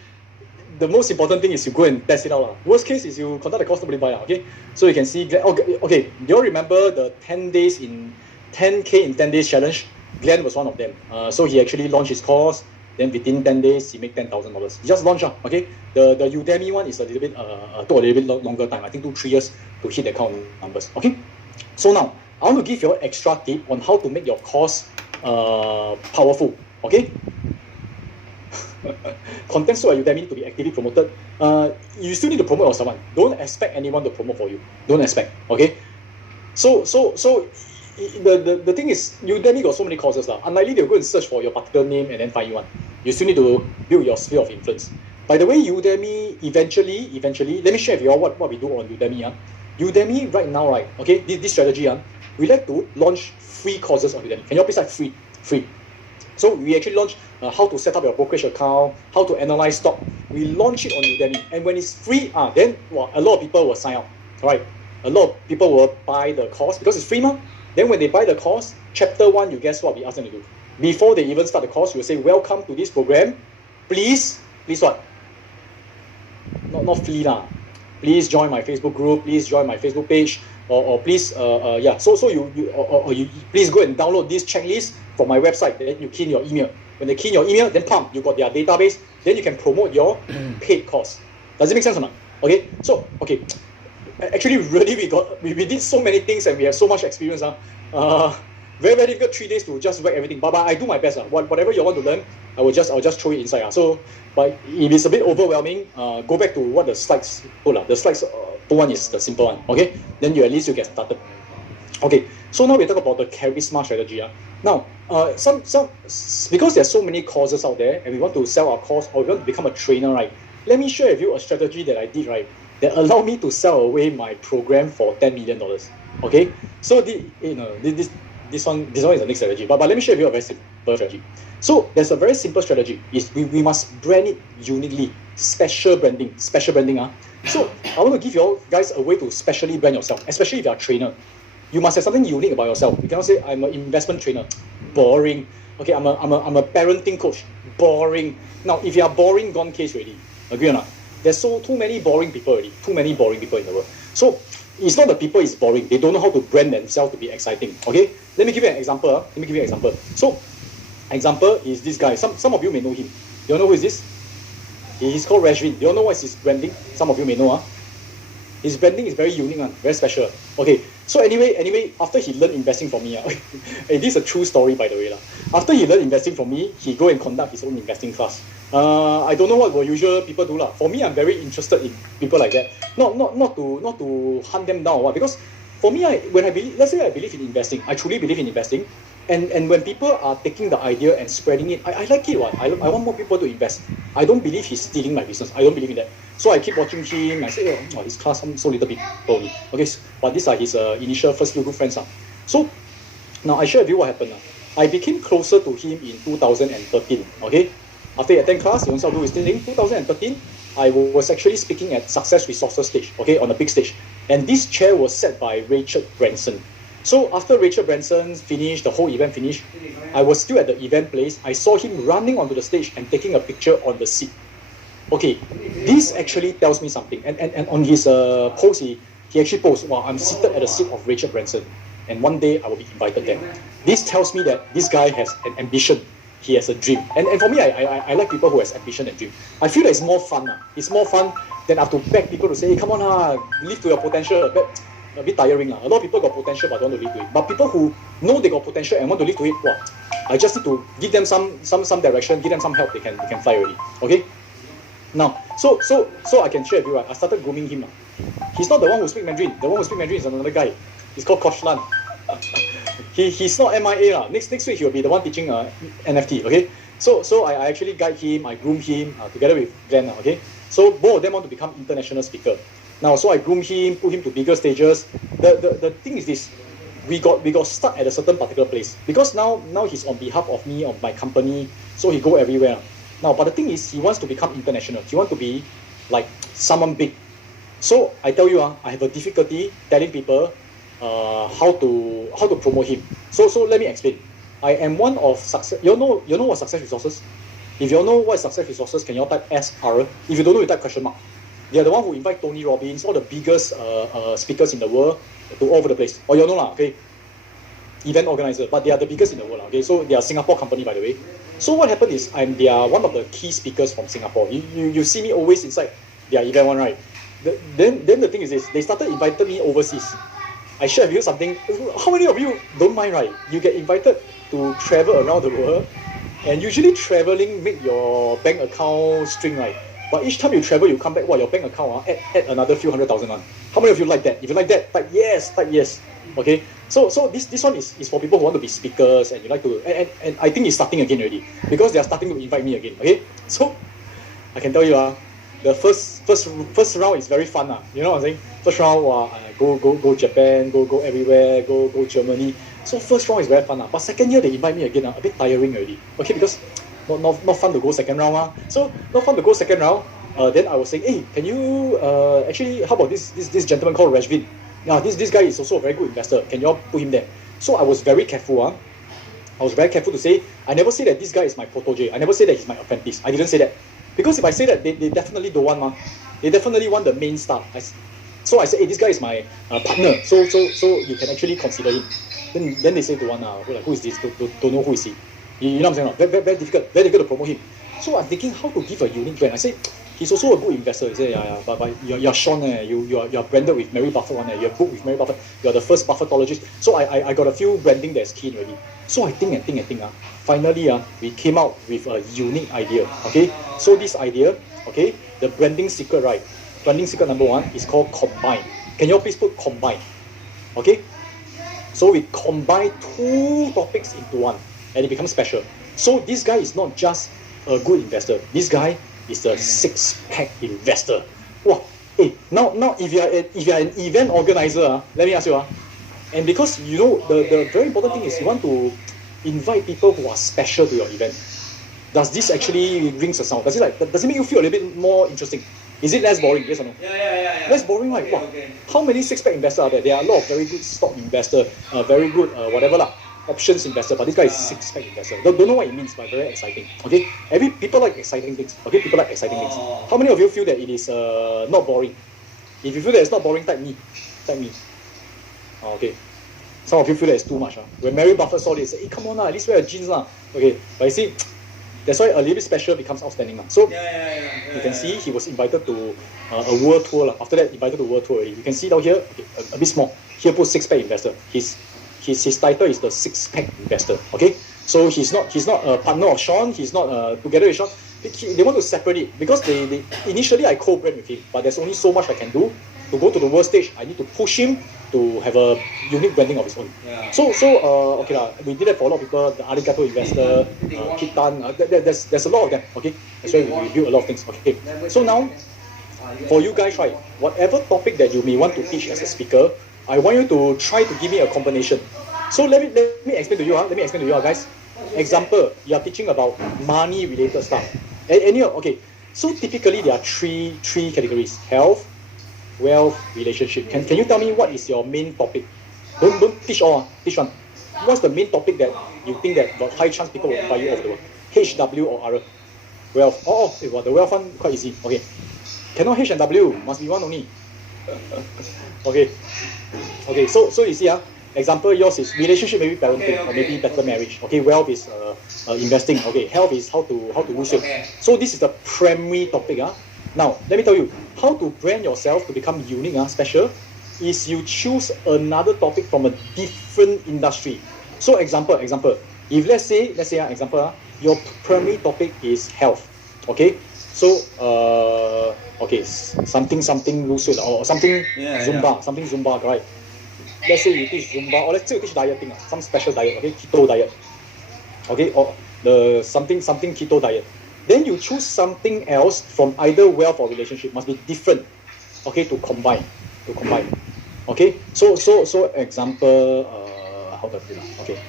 the most important thing is you go and test it out. Worst case is you conduct the course, nobody buy. Okay, so you can see. Okay. Do you all remember the 10K in 10 days challenge? Glenn was one of them. So he actually launched his course. Then within 10 days, he made $10,000. He just launched. Okay, the Udemy one is a little bit took a little bit longer time. I think 2-3 years to hit the count numbers. Okay, so now I want to give you an extra tip on how to make your course powerful. Okay. Content so at Udemy to be actively promoted. You still need to promote yourself. Don't expect anyone to promote for you. Don't expect. Okay. So the thing is, Udemy got so many courses. Unlikely they'll go and search for your particular name and then find you one. You still need to build your sphere of influence. By the way, Udemy eventually, let me share with you all what we do on Udemy. Udemy right now, right? Okay, this strategy. We like to launch free courses on Udemy. Can you all please like free? So we actually launch how to set up your brokerage account, how to analyze stock. We launch it on Udemy, and when it's free, then a lot of people will sign up. Right? A lot of people will buy the course because it's free, Then when they buy the course, chapter 1, you guess what we ask them to do? Before they even start the course, we will say, "Welcome to this program. Please what? Not free Please join my Facebook group. Please join my Facebook page." Or please, So you please go and download this checklist from my website. Then you key in your email. When they key in your email, then you got their database. Then you can promote your paid course. Does it make sense or not? Okay. So actually, really, we did so many things and we have so much experience. Very, very difficult 3 days to just whack everything. But I do my best. Whatever you want to learn, I'll just throw it inside. But if it's a bit overwhelming, go back to what the slides put. The slides one is the simple one. Okay, then at least you get started. Okay, so now we talk about the charisma strategy. Now, because there's so many courses out there, and we want to sell our course or we want to become a trainer, right? Let me share with you a strategy that I did, right? That allowed me to sell away my program for $10 million. Okay, so this one is the next strategy. But let me share with you a very simple strategy. So there's a very simple strategy. Is we must brand it uniquely. Special branding. So I want to give you all guys a way to specially brand yourself, especially if you're a trainer. You must have something unique about yourself. You cannot say I'm an investment trainer. Boring. Okay, I'm a parenting coach. Boring. Now, if you are boring, gone case already. Agree or not? There's too many boring people already. Too many boring people in the world. So it's not the people is boring. They don't know how to brand themselves to be exciting. Okay? Let me give you an example. Let me give you an example. So, example is this guy. Some of you may know him. You know who is this? He's called Rajvin. You know what is his branding? Some of you may know. His branding is very unique, very special. Okay, so anyway, after he learned investing from me, hey, this is a true story by the way. After he learned investing from me, he go and conduct his own investing class. I don't know what will usual people do. For me, I'm very interested in people like that. Not to hunt them down or what, because for me, let's say I believe in investing, I truly believe in investing. And when people are taking the idea and spreading it, I like it. I want more people to invest. I don't believe he's stealing my business. I don't believe in that. So I keep watching him. I say, oh, his class, so little people only. Okay, but these are his initial first few good friends. So now I share with you what happened. I became closer to him in 2013. Okay, after he attend class, he wants to do his thing. 2013, I was actually speaking at Success Resources stage. Okay, on a big stage, and this chair was set by Richard Branson. So after Richard Branson finished, the whole event finished, I was still at the event place. I saw him running onto the stage and taking a picture on the seat. Okay, this actually tells me something. And on his post, he actually posted, wow, I'm seated at the seat of Richard Branson, and one day I will be invited there. This tells me that this guy has an ambition. He has a dream. And for me, I like people who has ambition and dream. I feel that it's more fun. It's more fun than I have to beg people to say, hey, come on, live to your potential. A bit tiring. A lot of people got potential but don't want to live to it. But people who know they got potential and want to live to it, wow, I just need to give them some direction, give them some help, they can fly already. Okay? Now, so I can share with you, I started grooming him. He's not the one who speaks Mandarin. The one who speaks Mandarin is another guy. He's called Kosh Lan. He's not MIA. Next week he will be the one teaching NFT. Okay? So I actually guide him, I groom him together with Glenn. Okay? So both of them want to become international speaker. Now, so I groom him, put him to bigger stages. The thing is this, we got stuck at a certain particular place because now he's on behalf of me, of my company, so he go everywhere. Now, but the thing is, he wants to become international. He wants to be like someone big. So I tell you, I have a difficulty telling people how to promote him. So let me explain. I am one of success. You know what Success Resources? If you know what is Success Resources, can you type SR? If you don't know, you type question mark. They are the one who invite Tony Robbins, all the biggest speakers in the world, to all over the place. Or you know lah, okay? Event organizer, but they are the biggest in the world, okay? So they are Singapore company, by the way. So what happened is they are one of the key speakers from Singapore. You see me always inside their event one, right? Then the thing is this, they started inviting me overseas. I share with you something. How many of you don't mind, right? You get invited to travel around the world, and usually traveling make your bank account string, right? But each time you travel, you come back, your bank account add another few 100,000. How many of you like that? If you like that, type yes. Okay. So this one is for people who want to be speakers and you like to, and I think it's starting again already because they are starting to invite me again. Okay. So I can tell you, the first round is very fun. You know what I'm saying? First round, go Japan, go everywhere, go Germany. So first round is very fun. But second year they invite me again. A bit tiring already. Okay, because not fun to go second round. So not fun to go second round. Then I was saying, hey, can you actually, how about this gentleman called Rajvin? Yeah, this guy is also a very good investor. Can you all put him there? So I was very careful. I was very careful to say, I never say that this guy is my protege. I never say that he's my apprentice. I didn't say that. Because if I say that, they definitely don't want. They definitely want the main star. So I said, hey, this guy is my partner. So you can actually consider him. Then they say don't want. Who is this? Don't know who is he. You know what I'm saying? Very difficult to promote him. So I'm thinking how to give a unique brand. I say, he's also a good investor. He said, yeah, but you're Sean, you're branded with Mary Buffett you're booked with Mary Buffett, you're the first Buffettologist. So I got a few branding that's keen already. So I think. Finally, we came out with a unique idea. Okay, so this idea, okay, the branding secret, right? Branding secret number one is called combine. Can you all please put combine? Okay, so we combine two topics into one, and it becomes special. So this guy is not just a good investor. This guy is a six-pack investor. Wow! Hey, now if you are an event organizer, let me ask you, and because you know the very important thing is you want to invite people who are special to your event. Does this actually rings a sound? Does it make you feel a little bit more interesting? Is it less boring? Yes or no? Yeah. Less boring, right? Wow. How many six-pack investors are there? There are a lot of very good stock investors, very good whatever lah. options investor, but this guy is six-pack investor. Don't know what it means, but very exciting. Okay, people like exciting things. Okay, people like exciting things. How many of you feel that it is not boring? If you feel that it's not boring, type me. Type me. Okay. Some of you feel that it's too much. When Mary Buffett saw this, hey, come on, at least wear jeans. Okay, but you see, that's why a little bit special becomes outstanding. So you can see he was invited to a world tour. After that, invited to world tour already. You can see down here, okay, a bit small. Here put six-pack investor. His title is the six-pack investor. Okay, so he's not a partner of Sean. He's not together with Sean. They want to separate it because they initially I co-brand with him, but there's only so much I can do. To go to the world stage, I need to push him to have a unique branding of his own. So okay lah, we did that for a lot of people. The Arigato investor, Kit Tan, there's a lot of them. Okay, that's why we build a lot of things. Okay, so now for you guys, right, whatever topic that you may want to teach as a speaker, I want you to try to give me a combination. So let me explain to you, guys. Example, you are teaching about money related stuff. Okay, so typically there are three categories: health, wealth, relationship. Can you tell me what is your main topic? Don't teach all, teach one. What's the main topic that you think that got high chance people will invite you over the world? HW or other? Wealth. Well, the wealth one quite easy. Okay. Cannot H and W, must be one only. Okay. So you see, example, yours is relationship, maybe parenting, or maybe better marriage. Okay, wealth is investing. Okay, health is how to lose weight. So this is the primary topic. Now, let me tell you, how to brand yourself to become unique, special, is you choose another topic from a different industry. So example, if let's say example, your primary topic is health. Okay, so something lose weight or something Zumba, right? Let's say you teach Zumba, or let's say you teach dieting, some special diet, okay, keto diet, okay, or the something keto diet. Then you choose something else from either wealth or relationship, must be different, okay, to combine. Okay, so example, how do I put it?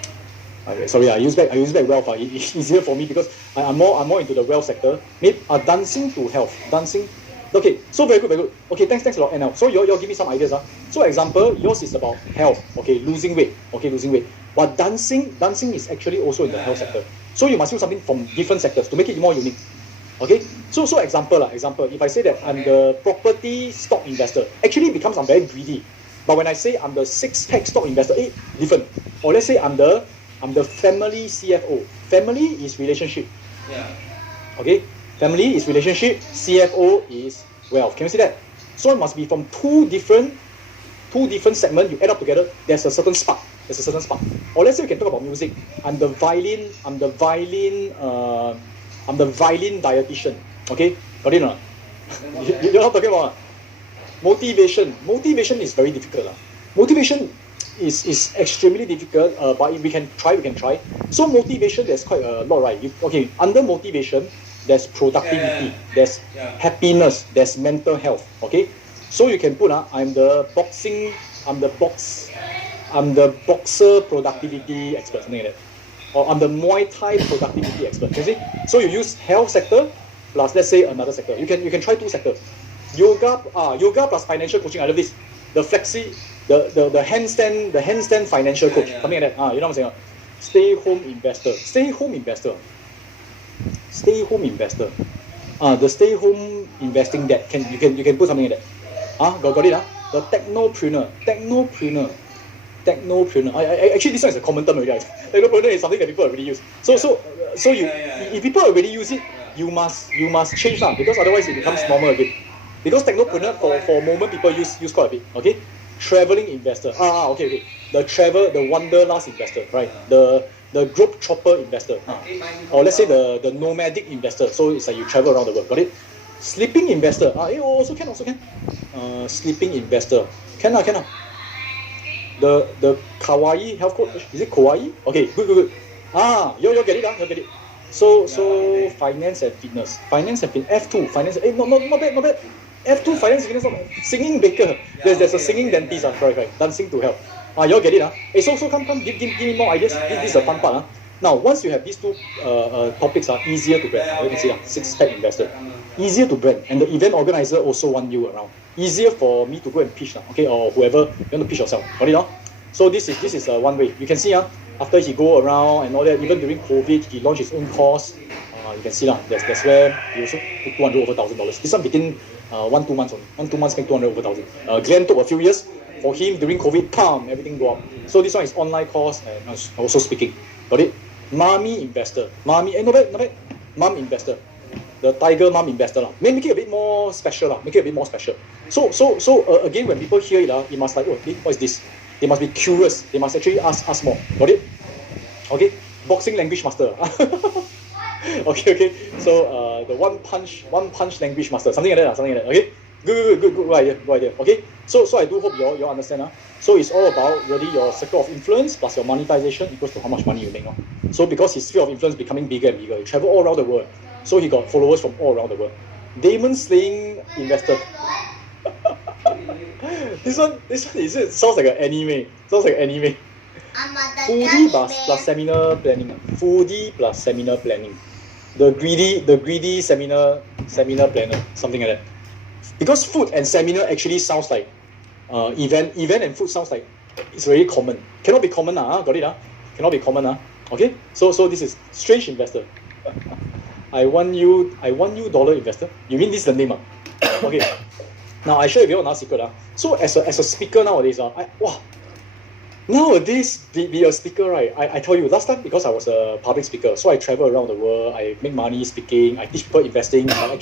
Okay, sorry, I use back wealth. It's easier for me because I'm more into the wealth sector. Maybe dancing to health, dancing. Okay, so very good. Okay, thanks a lot, NL. So you give me some ideas. So example, yours is about health. Okay, losing weight. But dancing is actually also in the health sector. So you must use something from different sectors to make it more unique. Okay, so example, if I say that I'm the property stock investor, actually it becomes I'm very greedy. But when I say I'm the six-pack stock investor, different. Or let's say I'm the family CFO. Family is relationship. Okay, family is relationship. CFO is wealth. Can you see that? So it must be from two different segments. You add up together. There's a certain spark. Or let's say we can talk about music. I'm the violin dietitian. Okay, got it or not? You know what I'm talking about? Motivation is very difficult. Motivation is extremely difficult, but we can try. So motivation, there's quite a lot, right? Under motivation, there's productivity, there's happiness, there's mental health. Okay, so you can put I'm the boxer productivity expert, something like that. Or I'm the Muay Thai productivity expert. You see? So you use health sector plus, let's say, another sector. You can try two sectors. Yoga plus financial coaching. I love this. The the handstand financial coach. Something like that. You know what I'm saying? Stay home investor. The stay home investing that you can put something like that. Got it? The technopreneur. Actually, this one is a common term already. Technopreneur is something that people already use. If people already use it, you must change now, because otherwise it becomes normal again. Because technopreneur for a moment people use quite a bit. Okay, traveling investor. Okay. The wanderlust investor, right? The globetrotter investor. Or let's say the nomadic investor. So it's like you travel around the world. Got it? Sleeping investor. Also can. Sleeping investor. Can. The kawaii health coach, is it kawaii? Okay, good. You get it. So finance and fitness. F2 finance. Not bad. F2 finance and fitness. Singing baker. There's a singing dentist. Correct. Dancing to health. You get it. So come give me more ideas. This is a fun part. Now once you have these two topics, easier to brand. You can see six-pack investor. Easier to brand, and the event organizer also want you around. Easier for me to go and pitch, okay, or whoever you want to pitch yourself. Got it? So this is one way. You can see after he go around and all that, even during COVID, he launched his own course. You can see lah. That's where he also took $200,000. This one between 1-2 months only. 1-2 months make $200,000. Glenn took a few years. For him, during COVID, everything go up. So this one is online course and also speaking. Got it? Mommy investor. Mommy, not bad. Mom investor. The tiger mom investor. Make it a bit more special. Make it a bit more special. So again, when people hear it, it must like, oh, what is this? They must be curious. They must actually ask more. Got it? Okay? Boxing language master. Okay. So the one punch language master. Something like that. Okay? Good idea. Okay? So I do hope you all understand. So it's all about really your circle of influence plus your monetization equals to how much money you make. So because his sphere of influence becoming bigger and bigger, he travel all around the world. So he got followers from all around the world. Demon slaying investor. This one sounds like an anime. Foodie plus seminar planning. Foodie plus seminar planning. The greedy seminar planner, something like that. Because food and seminar actually sounds like event and food sounds like it's very common. Cannot be common, got it? Cannot be common, okay? So this is strange investor. I want you dollar investor. You mean this is the name? Okay. Now I share with you another secret. So as a speaker nowadays, nowadays be a speaker, right? I tell you, last time because I was a public speaker, so I travel around the world, I make money speaking, I teach people investing. I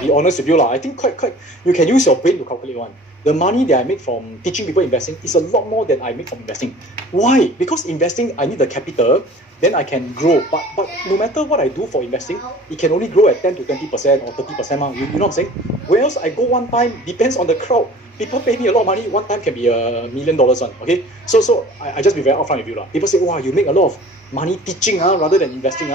be honest with you, I think quite you can use your brain to calculate one. The money that I make from teaching people investing is a lot more than I make from investing. Why? Because investing, I need the capital, then I can grow. But no matter what I do for investing, it can only grow at 10 to 20% or 30%. You know what I'm saying? Whereas I go one time, depends on the crowd. People pay me a lot of money, one time can be $1 million one, okay? So I just be very upfront with you. People say, wow, you make a lot of money teaching rather than investing.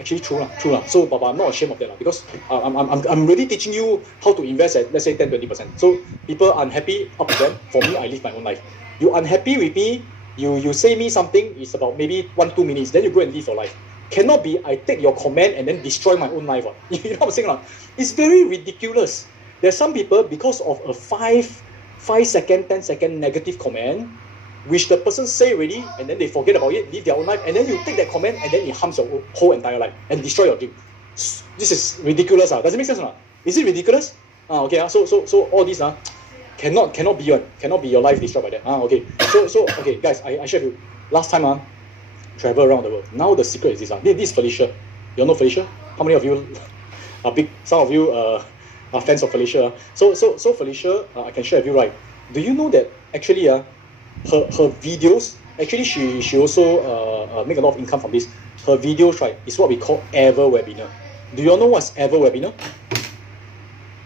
Actually, true. So, but I'm not ashamed of that because I'm really teaching you how to invest at, let's say, 10-20%. So people unhappy, up to them. For me, I live my own life. You unhappy with me, you say me something, it's about maybe 1-2 minutes, then you go and live your life. Cannot be I take your comment and then destroy my own life. You know what I'm saying? It's very ridiculous. There's some people, because of a 5-second, 10-second negative comment, which the person say already, and then they forget about it, live their own life, and then you take that comment, and then it harms your whole entire life, and destroy your dream. This is ridiculous. Does it make sense or not? Is it ridiculous? Okay. So all these cannot be your life destroyed by that. Okay. So okay, guys, I share with you. Last time travel around the world. Now the secret is this. This is Felicia. You know Felicia? How many of you are big? Some of you are fans of Felicia. So Felicia, I can share with you, right? Do you know that actually her videos, actually she also make a lot of income from this. Her videos, right, is what we call Ever Webinar. Do you all know what's Ever Webinar?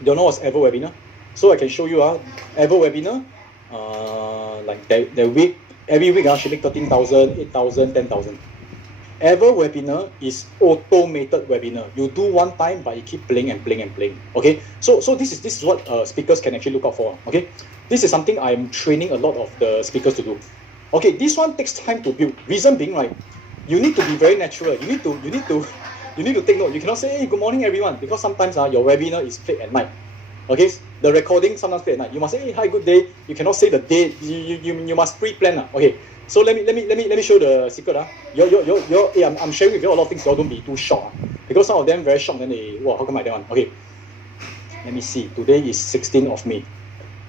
Do you know what's Ever Webinar? So I can show you Ever Webinar. Like the week, every week she make 13,000, 8,000, 10,000. Ever Webinar is automated webinar. You do one time, but you keep playing. Okay. So this is what speakers can actually look out for. Okay. This is something I'm training a lot of the speakers to do. Okay. This one takes time to build. Reason being, right, you need to be very natural. You need to take note. You cannot say, hey, good morning everyone, because sometimes your webinar is played at night. Okay. The recording sometimes played at night. You must say, hey, hi, good day. You cannot say the date. You must pre-plan. Okay. So let me show the secret. I'm sharing with you a lot of things. You all don't be too shocked. Because some of them very shocked. Then they, wow, how come I that one? Okay. Let me see. Today is 16th of May.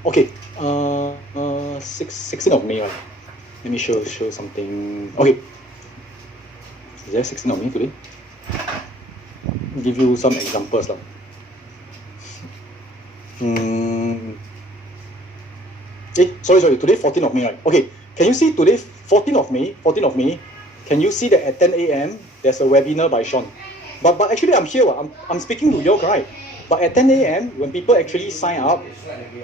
Okay. 16th of May, right? Let me show something. Okay. Is there 16th of May today? Give you some examples. Sorry. Today 14th of May, right? Okay. Can you see today, 14th of May, can you see that at 10 a.m. there's a webinar by Sean? But actually I'm here, I'm speaking to you, right? But at 10 a.m. when people actually sign up,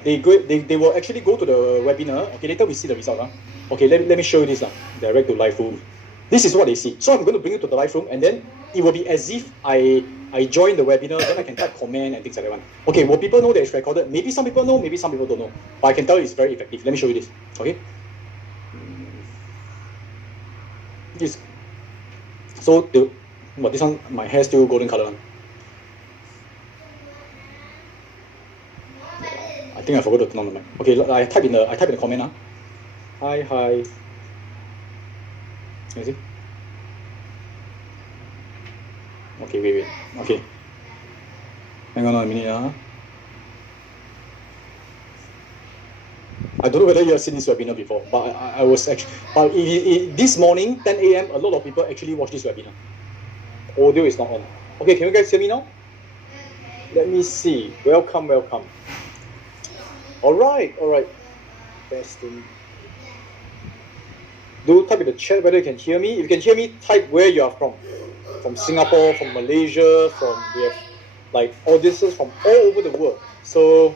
they will actually go to the webinar. Okay, later we see the result. Okay, let me show you this. Direct to live room. This is what they see. So I'm going to bring you to the live room, and then it will be as if I join the webinar, then I can type comment and things like that. Okay, will people know that it's recorded? Maybe some people know, maybe some people don't know. But I can tell you it's very effective. Let me show you this. Okay. This. So but this one, my hair still golden color. I think I forgot to turn on the mic. Okay, I type in the comment. Hi. You see? Okay, wait. Okay. Hang on a minute. I don't know whether you have seen this webinar before, but I was actually, but this morning, 10 a.m., a lot of people actually watch this webinar. Audio is not on. Okay, can you guys hear me now? Let me see. Welcome. All right. Testing. Do type in the chat whether you can hear me. If you can hear me, type where you are from. From Singapore, from Malaysia, we have like audiences from all over the world. So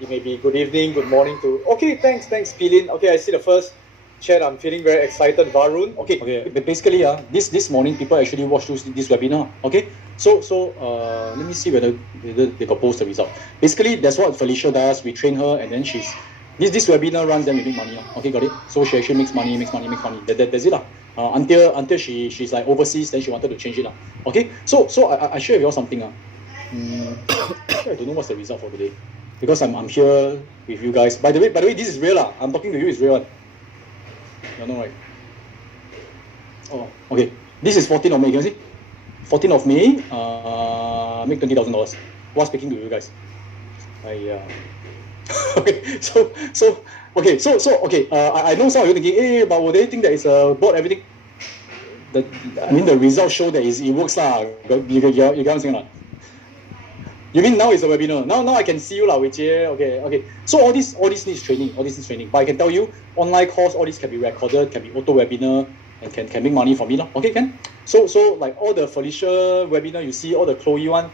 it may be good evening, good morning to. Okay, thanks, Pilin. Okay, I see the first chat. I'm feeling very excited, Varun. Okay. Basically, this morning people actually watched this webinar. Okay, so let me see whether they got post the result. Basically, that's what Felicia does. We train her, and then this webinar runs, then we make money. Okay, got it. So she actually makes money. That's it. Until she's like overseas, then she wanted to change it. Okay, so I share with you all something. I don't know what's the result for today, because I'm here with you guys. By the way, this is real. I'm talking to you, it's real. You know, right? Oh, okay. This is 14th of May. Can you see? 14th of May. Make $20,000 while speaking to you guys. Okay, so I know some of you thinking, hey, but would they think that it's a bot, everything? The results show that it works lah. You get what I'm saying? You mean now it's a webinar? Now I can see you lah, Wei Jie. Okay. So all this needs training. But I can tell you, online course, all this can be recorded, can be auto webinar, and can make money from it lah. Okay, can? So like all the Felicia webinar you see, all the Chloe one,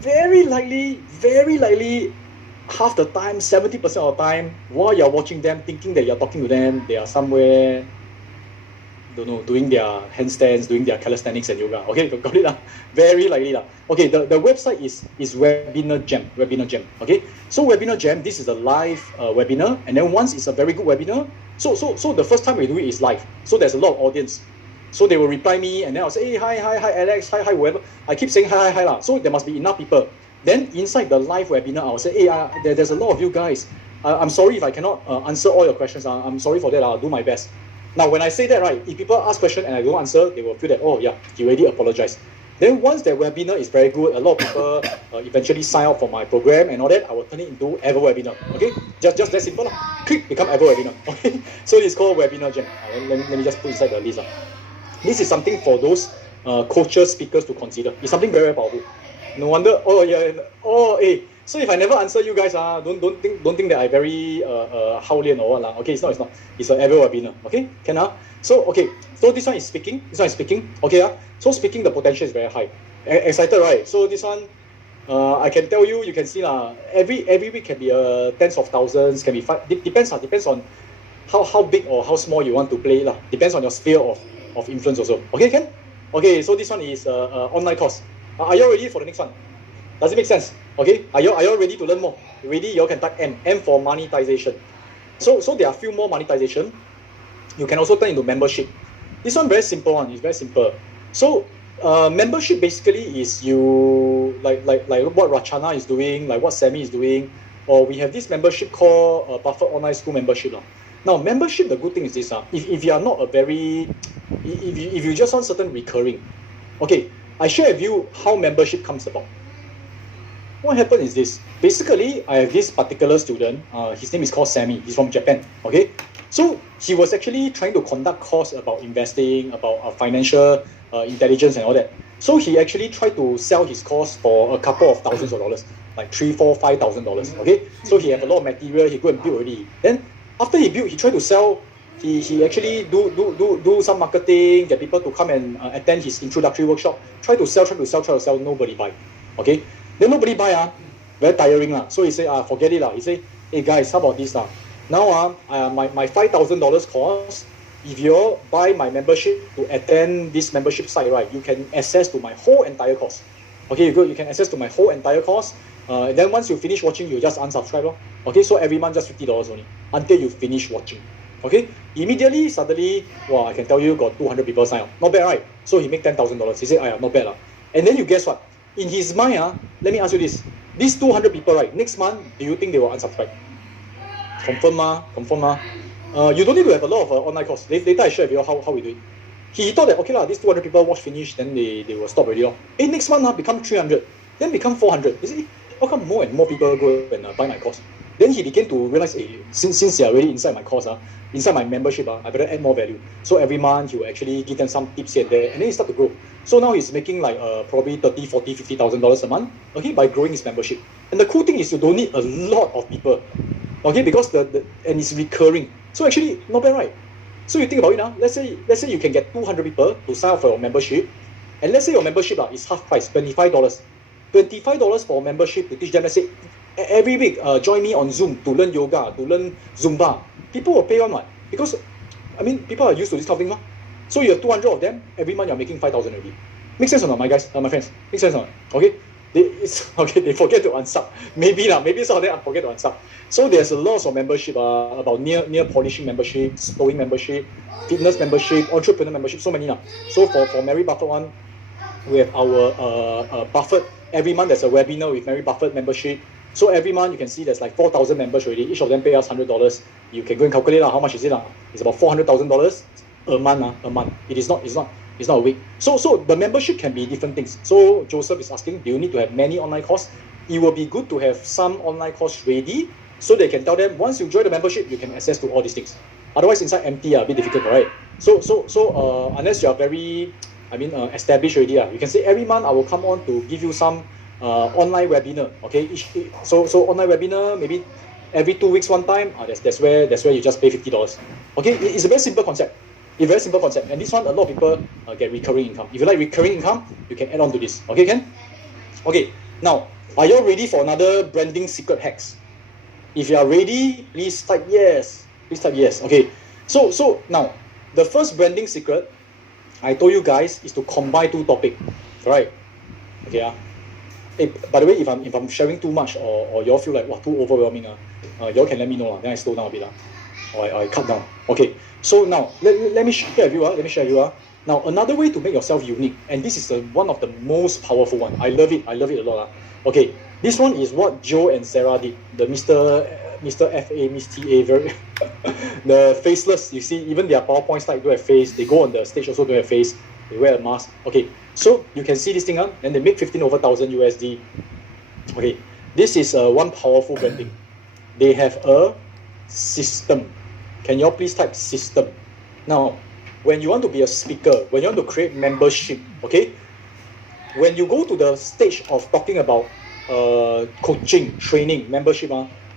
very likely, half the time, 70% of the time, while you're watching them, thinking that you're talking to them, they are somewhere, don't know, doing their handstands, doing their calisthenics and yoga. Okay, got it? Very likely. Okay, the website is Webinar Jam. Okay, so Webinar Jam, this is a live webinar, and then once it's a very good webinar, so the first time we do it is live. So there's a lot of audience. So they will reply me, and then I'll say, hey, hi Alex, hi whoever. I keep saying hi lah. So there must be enough people. Then inside the live webinar, I'll say, hey, there's a lot of you guys. I'm sorry if I cannot answer all your questions. I'm sorry for that. I'll do my best. Now, when I say that, right, if people ask questions and I don't answer, they will feel that, oh yeah, he already apologized. Then once the webinar is very good, a lot of people eventually sign up for my program and all that, I will turn it into Ever Webinar. Okay, just that simple. Click, become Ever Webinar. Okay, so it's called Webinar Jam. Let me just put inside the list. This is something for those coaches, speakers to consider. It's something very, very powerful. No wonder. Oh yeah. Oh hey. So if I never answer you guys, don't think that I very hao-lian or what lah. Okay, it's not. It's an Ever Webinar. Okay, can So okay. So this one is speaking. Okay So speaking, the potential is very high. Excited, right? So this one, I can tell you, you can see lah. Every week can be tens of thousands, can be depends on how big or how small you want to play lah. Depends on your sphere of influence also. Okay, can? Okay, so this one is online course. Are you ready for the next one? Does it make sense? Okay, are you ready to learn more? Ready? You can type M for monetization. So there are a few more monetization. You can also turn into membership. This one very simple one. It's very simple. So membership basically is you like what Rachana is doing, like what Sammy is doing, or we have this membership called Buffett Online School membership. Now membership, the good thing is this. If you are not a very, if you just want certain recurring, okay, I share with you how membership comes about. What happened is this. Basically, I have this particular student. His name is called Sammy. He's from Japan. Okay, so he was actually trying to conduct course about investing, about financial intelligence and all that. So he actually tried to sell his course for a couple of thousands of dollars, like $3,000, $4,000, $5,000. Okay, so he have a lot of material. He go and build already. Then after he built, he tried to sell. He actually do some marketing, get people to come and attend his introductory workshop. Try to sell. Nobody buy. Okay. Then nobody buy, very tiring lah. So he say, forget it lah. He say, hey guys, how about this lah? Now my $5,000 course, if you all buy my membership to attend this membership site, right, you can access to my whole entire course. Okay, good. You can access to my whole entire course. Then once you finish watching, you just unsubscribe lor. Okay, so every month just $50 only until you finish watching. Okay, immediately, suddenly, wow, I can tell you got 200 people sign up. Not bad, right? So he make $10,000. He said, not bad lah. And then you guess what? In his mind, let me ask you this. These 200 people, right, next month, do you think they will unsubscribe? Confirm ma? You don't need to have a lot of online course. Later I share with you how we do it. He thought that, okay lah, these 200 people watch finish, then they will stop already. Next month become 300, then become 400. You see, how come more and more people go and buy my course? Then he began to realize, since they are already inside my course, inside my membership, I better add more value. So every month, he will actually give them some tips here and there, and then he start to grow. So now he's making like probably $30,000, $40,000, $50,000 a month, okay, by growing his membership. And the cool thing is you don't need a lot of people, okay, because and it's recurring. So actually, not bad, right? So you think about it now. Let's say you can get 200 people to sign up for your membership, and let's say your membership is half price, $25. $25 for membership to teach them. Let's say every week, join me on Zoom to learn yoga, to learn Zumba. People will pay on what? Because I mean, people are used to this kind of thing, so you have 200 of them. Every month you're making 5,000 already. Make sense or not, my guys, my friends? Make sense or not? Okay. They forget to unsub. Maybe some of them forget to unsub. So there's a lot of membership about near polishing membership, sewing membership, fitness membership, entrepreneur membership, so many now. So for Mary Buffett one, we have our Buffett. Every month there's a webinar with Mary Buffett membership. So every month you can see there's like 4,000 members already. Each of them pay us $100. You can go and calculate how much is it. It's about $400,000 a month. A month. It's not a week. So the membership can be different things. So Joseph is asking, do you need to have many online courses? It will be good to have some online course ready, so they can tell them once you join the membership, you can access to all these things. Otherwise, inside empty, a bit difficult, right? So unless you are very, established already, you can say every month I will come on to give you some online webinar. Okay, so online webinar maybe every 2 weeks one time. That's where you just pay $50. Okay, it's a very simple concept. And this one, a lot of people get recurring income. If you like recurring income, you can add on to this. Okay, Ken? Okay, now, are you all ready for another branding secret hacks? If you are ready, please type yes. Okay, so now, the first branding secret, I told you guys, is to combine two topics. Right? Okay, Hey, by the way, if I'm sharing too much or y'all feel like too overwhelming, y'all can let me know. Then I slow down a bit. Or I cut down. Okay, so now let me share with you. Now another way to make yourself unique, and this is one of the most powerful one. I love it a lot. Okay, this one is what Joe and Sarah did. The Mr. FA, Miss TA, very the faceless. You see, even their PowerPoint slide don't have face. They go on the stage also don't have face. They wear a mask. Okay, so you can see this thing, and they make 15,000 USD. Okay, this is one powerful branding. They have a system. Can you all please type system? Now, when you want to be a speaker, when you want to create membership, okay, when you go to the stage of talking about coaching, training, membership,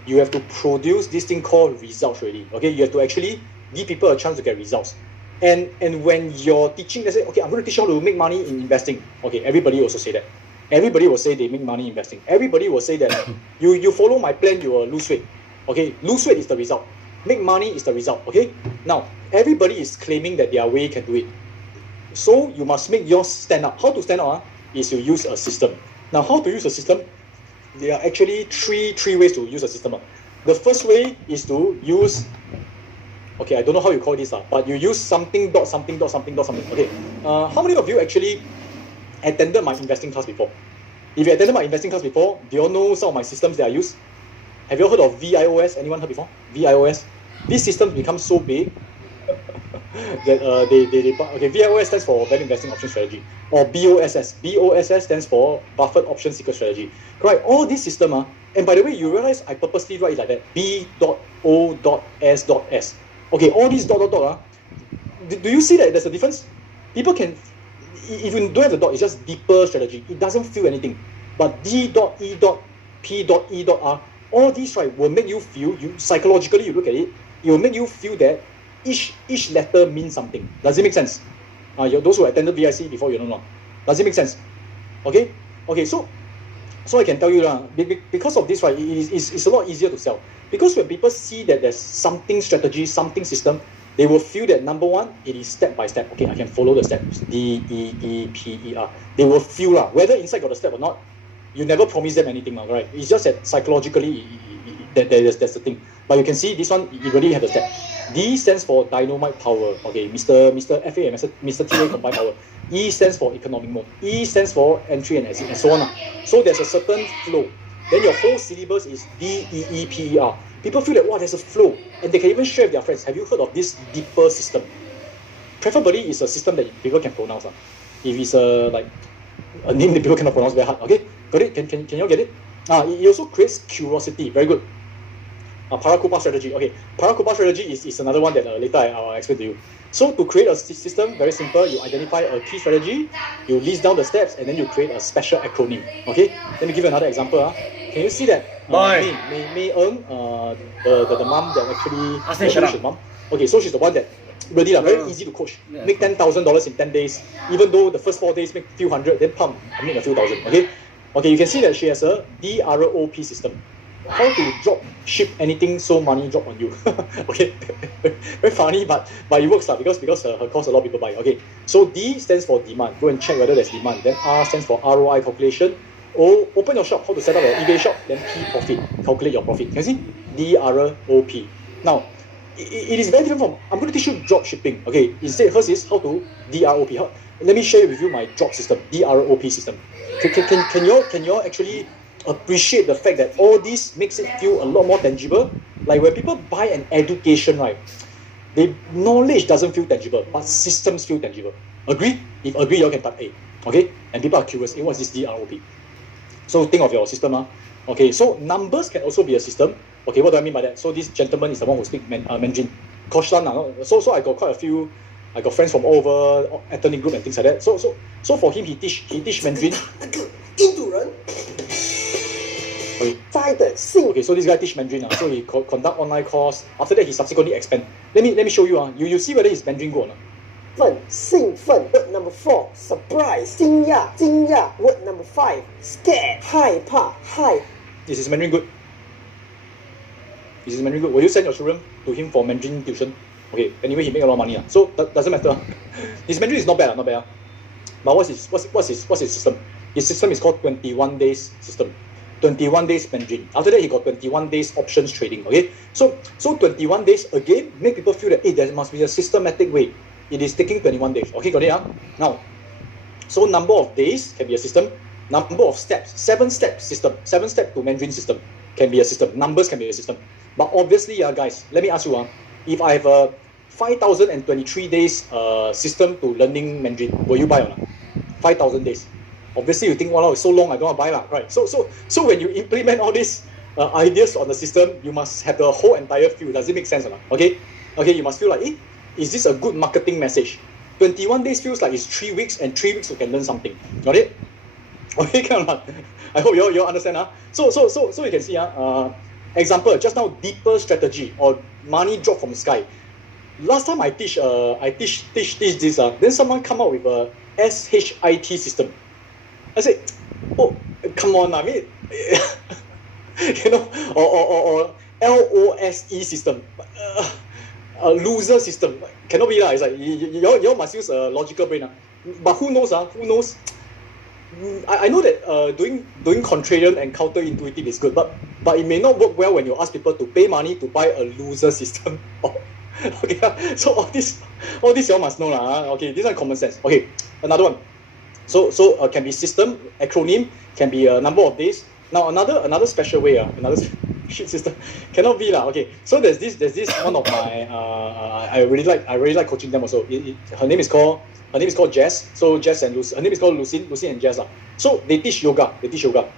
you have to produce this thing called results already. Okay, you have to actually give people a chance to get results. And when you're teaching, they say, okay, I'm going to teach you how to make money in investing. Okay, everybody also say that. Everybody will say they make money investing. Everybody will say that you follow my plan, you will lose weight. Okay, lose weight is the result. Make money is the result. Okay, now everybody is claiming that their way can do it. So you must make yours stand out. How to stand out is you use a system. Now, how to use a system? There are actually three ways to use a system. The first way is to use, okay, I don't know how you call this, but you use something. Okay, how many of you actually attended my investing class before? If you attended my investing class before, do you all know some of my systems that I use? Have you all heard of VIOS? Anyone heard before? VIOS? These systems become so big that okay, VIOS stands for Value Investing Option Strategy, or BOSS. BOSS stands for Buffett Option Seeker Strategy. Right? All these systems, and by the way, you realize I purposely write it like that. B.O.S.S. Okay, all these dot. Do you see that there's a difference? People can, if you don't have the dot, it's just deeper strategy. It doesn't feel anything. But D.E.P.E.R, all these, right, will make you feel, psychologically you look at it, it will make you feel that each letter means something. Does it make sense? Those who attended VIC before, you know. Does it make sense? Okay, so I can tell you because of this, right, it's a lot easier to sell. Because when people see that there's something strategy, something system, they will feel that number one, it is step by step. Okay, I can follow the steps. DEEPER. They will feel whether inside got a step or not. You never promise them anything, right? It's just that psychologically that's the thing. But you can see this one, you already have the step. D stands for dynamite power. Okay, Mr. FA and Mr. TA combined power. E stands for economic mode. E stands for entry and exit, and so on. So there's a certain flow. Then your whole syllabus is DEEPER. People feel that, wow, there's a flow. and they can even share with their friends. Have you heard of this Deeper system? Preferably, it's a system that people can pronounce. If it's like a name that people cannot pronounce, very hard. Okay, got it? Can you all get it? It also creates curiosity. Very good. Paracupa strategy. Okay, Paracupa strategy is another one that later I'll explain to you. So to create a system, very simple. You identify a key strategy, you list down the steps, and then you create a special acronym. Okay, let me give you another example. Can you see that? May Eng, the mom that actually mom. Okay, so she's the one that really very easy to coach. Make $10,000 in 10 days. Even though the first 4 days make a few hundred, then pump, I make a few thousand. Okay, you can see that she has a DROP system. How to drop ship anything so money drop on you. Okay, very funny, but it works because her course a lot of people buy. Okay, so D stands for demand. Go and check whether there's demand. Then R stands for ROI calculation. O, open your shop. How to set up an eBay shop. Then P, profit. Calculate your profit. Can you see? DROP. Now, it is very different from. I'm going to teach you drop shipping. Okay, instead hers is how to DROP. Let me share with you my drop system. DROP system. Can you all actually appreciate the fact that all this makes it feel a lot more tangible? Like when people buy an education, right? The knowledge doesn't feel tangible, but systems feel tangible. Agree? If agree, you can type A. Okay? And people are curious, what's this DROP? So think of your system. Okay, so numbers can also be a system. Okay, what do I mean by that? So this gentleman is the one who speaks Mandarin. Koshan. So I got quite a few. I got friends from all over ethnic group and things like that. So for him, he teach Mandarin. Okay, so this guy teach Mandarin. So he conduct online course. After that, he subsequently expand. Let me show you. You see whether his Mandarin good or not. 兴奋 word number 4 surprise 惊讶 word number 5 scared 害怕 Is his Mandarin good? Will you send your children to him for Mandarin tuition? Okay, anyway, he make a lot of money. So doesn't matter. His Mandarin is not bad. But what's his system? His system is called 21 days system. 21 days Mandarin. After that, he got 21 days options trading. Okay, so 21 days again make people feel that there must be a systematic way. It is taking 21 days. Okay, got it? Now, so number of days can be a system. Number of steps, 7-step system. 7-step to Mandarin system can be a system. Numbers can be a system. But obviously, guys, let me ask you, if I have a 5,023 days system to learning Mandarin, will you buy or not? 5,000 days. Obviously, you think, wow, it's so long, I don't want to buy, right? So when you implement all these ideas on the system, you must have the whole entire feel. Does it make sense or not? Okay, you must feel like, is this a good marketing message? 21 days feels like it's 3 weeks, and 3 weeks you can learn something. Got it? Okay, come on. I hope you all understand. So you can see, example, just now, deeper strategy or money drop from the sky. Last time I teach this, then someone come out with a SHIT system. I said, oh, come on, I mean, or LOSE system. A loser system cannot be It's like you must use a logical brain. But who knows? Who knows? I know that doing contrarian and counterintuitive is good, but it may not work well when you ask people to pay money to buy a loser system. Okay, so all this you all must know Okay, this is common sense. Okay, another one. So can be system, acronym, can be a number of days. Now another special way, another shit system cannot be Okay, so there's this one of my I really like coaching them also. Her name is called Jess. So Jess and Lucy. Her name is called Lucy and Jess. So they teach yoga.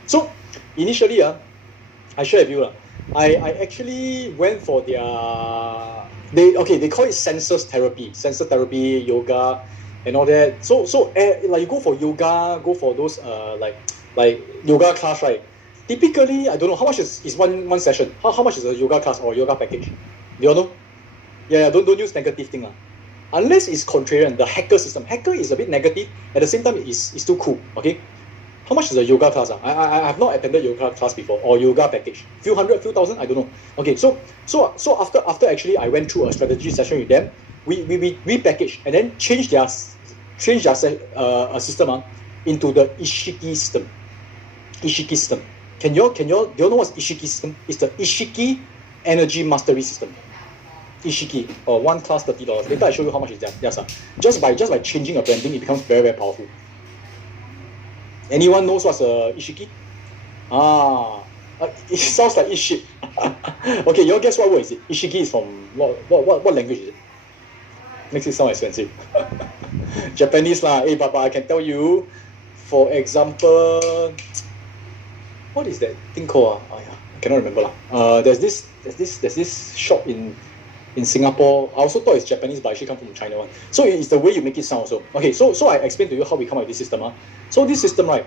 So initially I share with you I actually went for their they call it sensor therapy, yoga, and all that. So like you go for yoga, go for those like yoga class, right? Typically, I don't know how much is one session. How much is a yoga class or yoga package? Do you all know? Yeah, don't use negative thing. Unless it's contrarian, the hacker system. Hacker is a bit negative. At the same time, it's too cool. Okay, how much is a yoga class? I have not attended yoga class before or yoga package. Few hundred, few thousand, I don't know. Okay, so after actually I went through a strategy session with them, we repackaged and then changed their system into the Ishiki system. Ishiki system. Do you know what's Ishiki system? It's the Ishiki Energy Mastery System. Ishiki, one class $30. Later I show you how much is that. Yes, just by changing a branding, it becomes very, very powerful. Anyone knows what's Ishiki? It sounds like eat shit. Okay, you all guess what word is it? Ishiki is from what language is it? Makes it sound expensive. Japanese lah. Hey, but I can tell you, for example, what is that thing called? I cannot remember lah. There's this shop in Singapore. I also thought it's Japanese, but actually come from China one. So it's the way you make it sound also. Okay, so I explain to you how we come up with this system. So this system, right?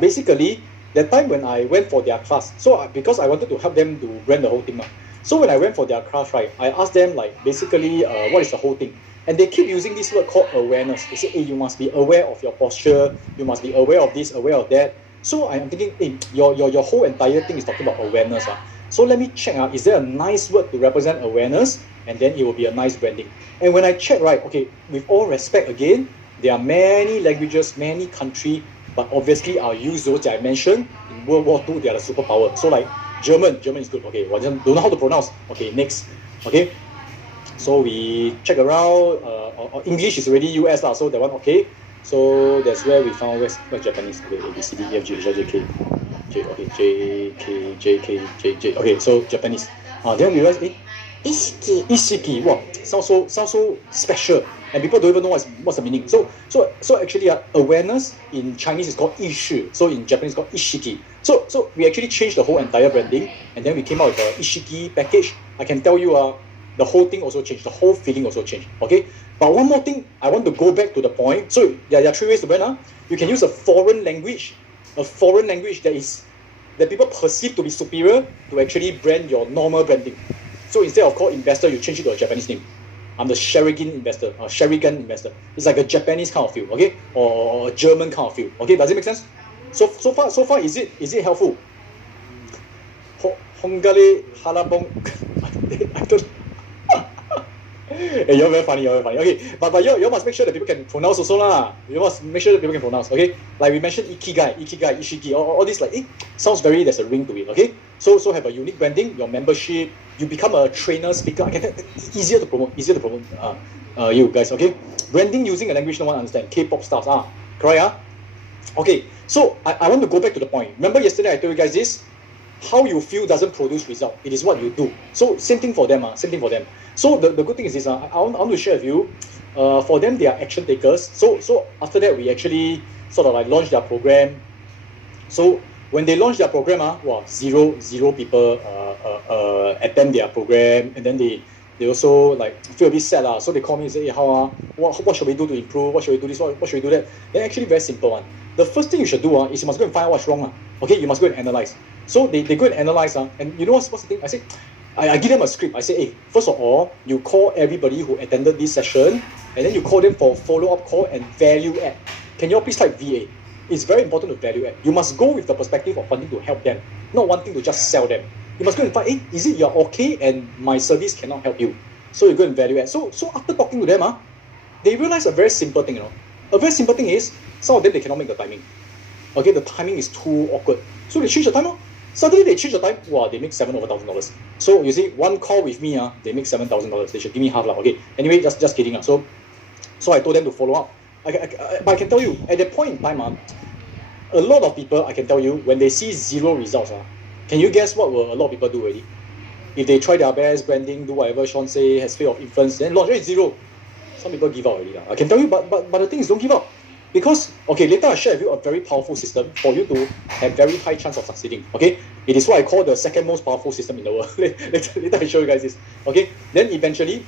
Basically, that time when I went for their class, so because I wanted to help them to brand the whole thing. So when I went for their class, right, I asked them like basically what is the whole thing. And they keep using this word called awareness. They say, hey, you must be aware of your posture, you must be aware of this, aware of that. So I'm thinking, hey, your whole entire thing is talking about awareness. So let me check, is there a nice word to represent awareness? And then it will be a nice branding. And when I check, right, okay, with all respect again, there are many languages, many countries, but obviously I'll use those that I mentioned. In World War II, they are the superpower. So like German is good. Okay, well, don't know how to pronounce. Okay, next. Okay, so we check around. English is already US so that one okay. So that's where we found where's Japanese. Okay, A B C D E F G H I J K. Okay, J K J K J J. Okay, so Japanese. Then we realize, Ishiki. Wow, sounds so special, and people don't even know what's the meaning. So actually, awareness in Chinese is called 意识. So in Japanese, it's called Ishiki. So we actually changed the whole entire branding, and then we came out with the Ishiki package. I can tell you, the whole thing also changed. The whole feeling also changed. Okay. But one more thing, I want to go back to the point. So there are three ways to brand. You can use a foreign language that people perceive to be superior to actually brand your normal branding. So instead of called investor, you change it to a Japanese name. I'm the Sherigan investor. It's like a Japanese kind of feel, okay, or a German kind of feel. Okay, does it make sense? So far, is it helpful? Hongale halabong. I don't. Hey, you're very funny. Okay, but you must make sure that people can pronounce also lah. You must make sure that people can pronounce. Okay, like we mentioned ikigai, ishiki, all this like sounds very. There's a ring to it. Okay, so have a unique branding. Your membership, you become a trainer, speaker. Easier to promote. You guys. Okay, branding using a language no one understand. K-pop stars. Correct. Okay, so I want to go back to the point. Remember yesterday I told you guys this. How you feel doesn't produce result. It is what you do. So same thing for them. So the good thing is this. I want to share with you. For them, they are action takers. So after that, we actually sort of like launched their program. So when they launched their program, zero people attend their program, and then they also like feel a bit sad So they call me and say, hey, what should we do to improve? What should we do this? What should we do that? Then actually very simple one. The first thing you should do is you must go and find out what's wrong. Okay, you must go and analyze. So they go and analyze, and you know what's the thing? I say, I give them a script. I say, hey, first of all, you call everybody who attended this session, and then you call them for follow-up call and value add. Can you all please type VA? It's very important to value add. You must go with the perspective of wanting to help them, not wanting to just sell them. You must go and find, hey, is it you're okay and my service cannot help you? So you go and value add. So after talking to them, they realize a very simple thing. A very simple thing is, some of them, they cannot make the timing. Okay, the timing is too awkward. So they change the time. Suddenly they change the time. Wow, they make $7,000. So you see, one call with me, they make $7,000. They should give me half lah. Okay. Anyway, just kidding. So I told them to follow up. But I can tell you, at that point in time, a lot of people, I can tell you, when they see zero results, can you guess what will a lot of people do already? If they try their best, branding, do whatever Sean say, has fear of influence, then launch rate is zero. Some people give up already. I can tell you, but the thing is, don't give up. Because, okay, later I'll share with you a very powerful system for you to have very high chance of succeeding, okay? It is what I call the second most powerful system in the world. later I'll show you guys this, okay? Then eventually,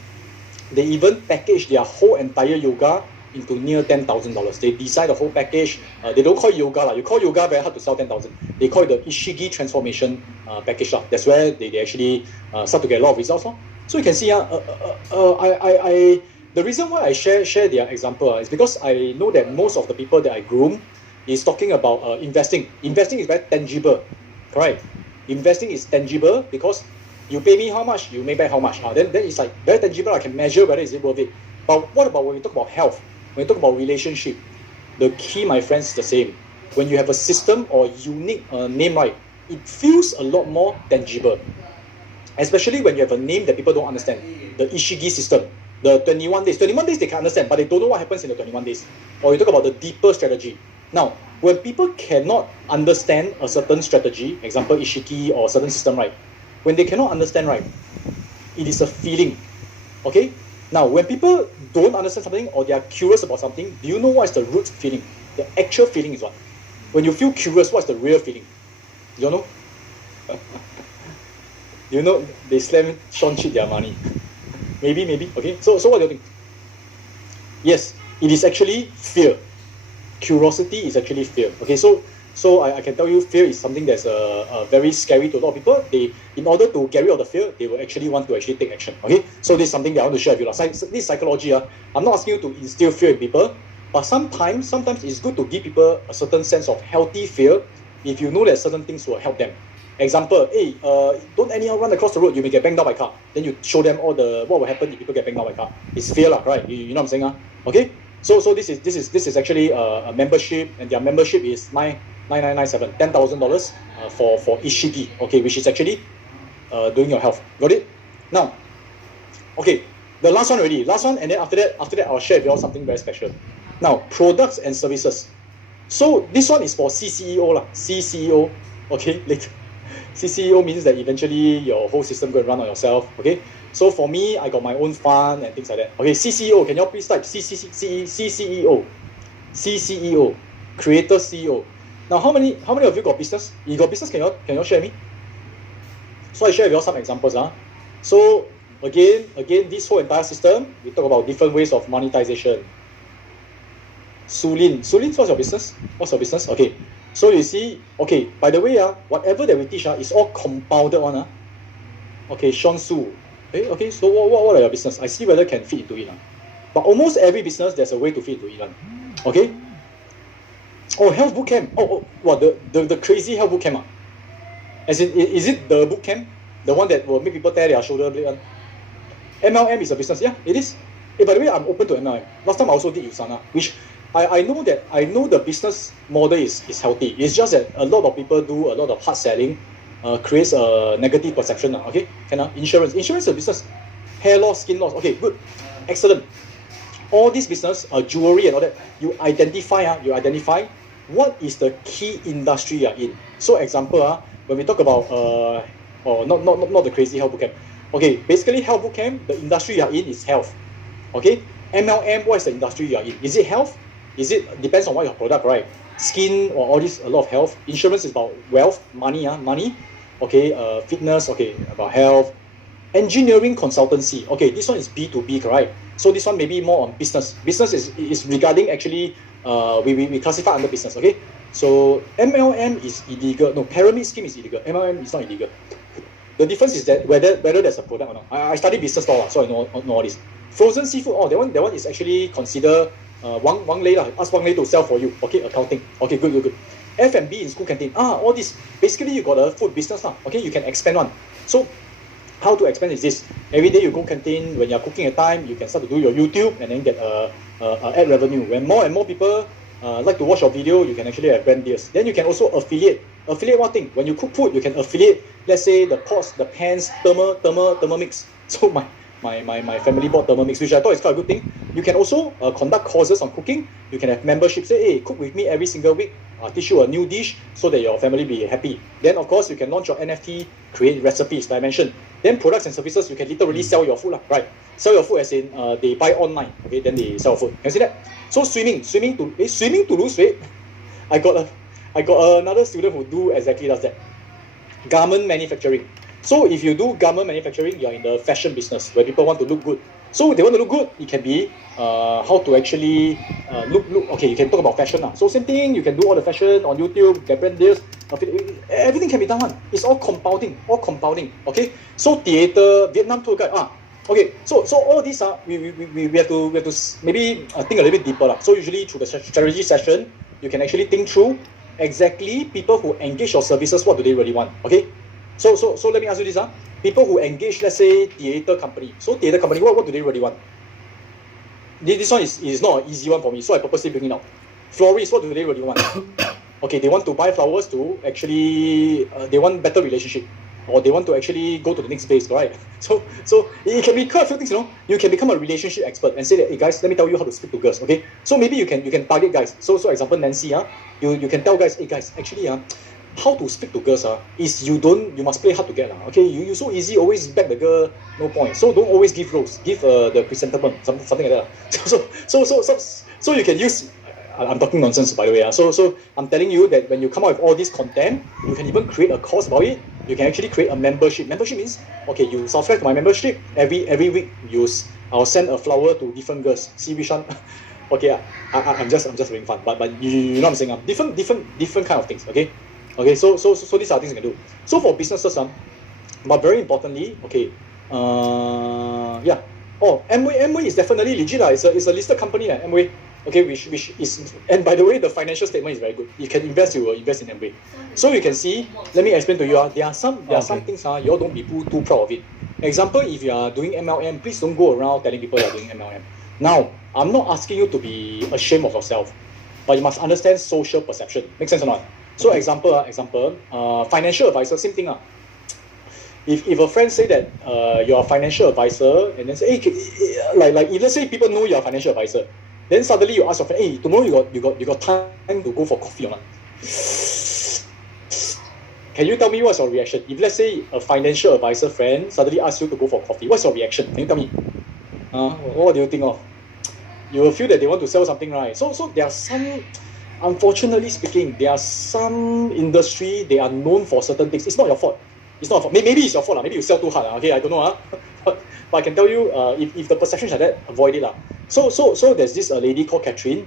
they even package their whole entire yoga into near $10,000. They design the whole package. They don't call it yoga. You call yoga very hard to sell 10,000. They call it the Ishigi transformation package. That's where they actually start to get a lot of results. So you can see, the reason why I share their example is because I know that most of the people that I groom is talking about investing. Investing is very tangible, correct? Investing is tangible because you pay me how much, you make back how much. Then it's like very tangible. I can measure whether is it worth it. But what about when we talk about health? When we talk about relationship, the key, my friends, is the same. When you have a system or unique name, right, it feels a lot more tangible. Especially when you have a name that people don't understand. The Ishigi system. The 21 days. 21 days they can understand, but they don't know what happens in the 21 days. Or you talk about the deeper strategy. Now, when people cannot understand a certain strategy, example Ishiki or a certain system, right? When they cannot understand, right, it is a feeling. Okay? Now, when people don't understand something or they are curious about something, do you know what is the root feeling? The actual feeling is what? When you feel curious, what's the real feeling? You know? You know they slam Sean cheat their money. Maybe. Okay. So what do you think? Yes, it is actually fear. Curiosity is actually fear. Okay, so I can tell you, fear is something that's very scary to a lot of people. They, in order to get rid of the fear, they will actually want to actually take action. Okay, so this is something that I want to share with you. This psychology, I'm not asking you to instill fear in people, but sometimes it's good to give people a certain sense of healthy fear if you know that certain things will help them. Example, hey, don't anyhow run across the road, you may get banged down by car. Then you show them what will happen if people get banged down by car. It's fear, right? You know what I'm saying? Okay? So this is actually a membership, and their membership is $9,997, $10,000 for Ishiki, okay, which is actually doing your health. Got it? Now, okay, the last one already. Last one, and then after that I'll share with you all something very special. Now, products and services. So this one is for CCEO lah. CCEO, okay, later. CCEO means that eventually your whole system going to run on yourself, okay? So for me, I got my own fund and things like that. Okay, CCEO, can you all please type CCEO? CCEO, Creator CEO. Now, how many of you got business? You got business, can you all share me? So I share with you all some examples. So again, this whole entire system, we talk about different ways of monetization. Sulin, what's your business? Okay. So you see, okay, by the way, whatever that we teach is all compounded one. Okay, Sean Su. Okay, so what are your business? I see whether can fit into it. But almost every business, there's a way to fit into it. Okay? Oh, health bootcamp. What, the crazy health bootcamp? As in, is it the bootcamp? The one that will make people tear their shoulder blade one? MLM is a business. Yeah, it is. Hey, by the way, I'm open to MLM. Last time I also did Usana, which I know the business model is healthy. It's just that a lot of people do a lot of hard selling, creates a negative perception. Okay, insurance is a business. Hair loss, skin loss. Okay, good, excellent. All this business, jewelry and all that, you identify what is the key industry you're in. So example, when we talk about not the crazy health bootcamp. Okay, basically health bootcamp, the industry you're in is health. Okay, MLM, what is the industry you're in? Is it health? Depends on what your product, right? Skin or all this, a lot of health. Insurance is about wealth, money. Okay, fitness, okay, about health. Engineering consultancy, okay, this one is B2B, correct? So this one may be more on business. Business is regarding actually, we classify under business, okay? So MLM is illegal. No, pyramid scheme is illegal. MLM is not illegal. The difference is that whether there's a product or not. I study business law, so I know all this. Frozen seafood, that one is actually considered Wang Lei lah. Ask Wang Lei to sell for you. Okay, accounting. Okay, good. F&B in school canteen. All this. Basically, you got a food business lah. Okay, you can expand one. So how to expand is this? Every day you go canteen, when you're cooking at time, you can start to do your YouTube and then get ad revenue. When more and more people like to watch your video, you can actually have brand deals. Then you can also affiliate. Affiliate what thing? When you cook food, you can affiliate, let's say the pots, the pans, Thermomix. So my family bought Thermomix, which I thought is quite a good thing. You can also conduct courses on cooking. You can have membership. Say, hey, cook with me every single week. I'll teach you a new dish so that your family be happy. Then, of course, you can launch your NFT, create recipes, like I mentioned. Then products and services, you can literally sell your food, right? Sell your food as in they buy online, okay? Then they sell food. Can you see that? So swimming to lose weight. I got another student who do exactly does that. Garment manufacturing. So if you do garment manufacturing, you're in the fashion business where people want to look good. So they want to look good, it can be how to actually look. Okay, you can talk about fashion now. So same thing, you can do all the fashion on YouTube, get brand deals. Everything can be done one. It's all compounding. Okay. So theater, Vietnam tour guide. Okay. So all these we have to maybe think a little bit deeper. So usually through the strategy session, you can actually think through exactly people who engage your services, what do they really want? Okay. So let me ask you this. People who engage, let's say, theater company. So theater company, what do they really want? This one is not an easy one for me, so I purposely bring it out. Florists, what do they really want? Okay, they want to buy flowers to actually, they want better relationship. or they want to actually go to the next phase, right? So it can be quite a few things, you know. You can become a relationship expert and say that, hey guys, let me tell you how to speak to girls, okay? So maybe you can target guys. So example Nancy, you can tell guys, hey guys, actually how to speak to girls is you must play hard to get okay. You so easy always back the girl, no point. So don't always give rose, give the chrysanthemum, something like that. So you can use. I'm talking nonsense, by the way. So I'm telling you that when you come out with all this content, you can even create a course about it. You can actually create a membership. Membership means, okay, you subscribe to my membership. Every week, I'll send a flower to different girls. See which one. Okay, I'm just having fun. But you know what I'm saying? Different kind of things. Okay. So these are things you can do. So for businesses, but very importantly, okay, yeah. Oh, Amway is definitely legit. It's a listed company, Amway. Okay, which is, and by the way, the financial statement is very good. You can invest, you will invest in Amway. So you can see, let me explain to you, there are some things, you all don't be too proud of it. Example, if you are doing MLM, please don't go around telling people you are doing MLM. Now, I'm not asking you to be ashamed of yourself, but you must understand social perception. Make sense or not? So example, financial advisor, same thing. If a friend say that you're a financial advisor, and then say, hey, like if let's say people know you're a financial advisor, then suddenly you ask your friend, hey, tomorrow you got time to go for coffee or not? Can you tell me what's your reaction? If let's say a financial advisor friend suddenly asks you to go for coffee, what's your reaction? Can you tell me? What do you think of? You will feel that they want to sell something, right? So there are some, unfortunately speaking, there are some industry, they are known for certain things. It's not your fault. It's not your fault. Maybe it's your fault. Maybe you sell too hard. Okay, I don't know. But I can tell you, if the perception is like that, avoid it. So there's this lady called Catherine.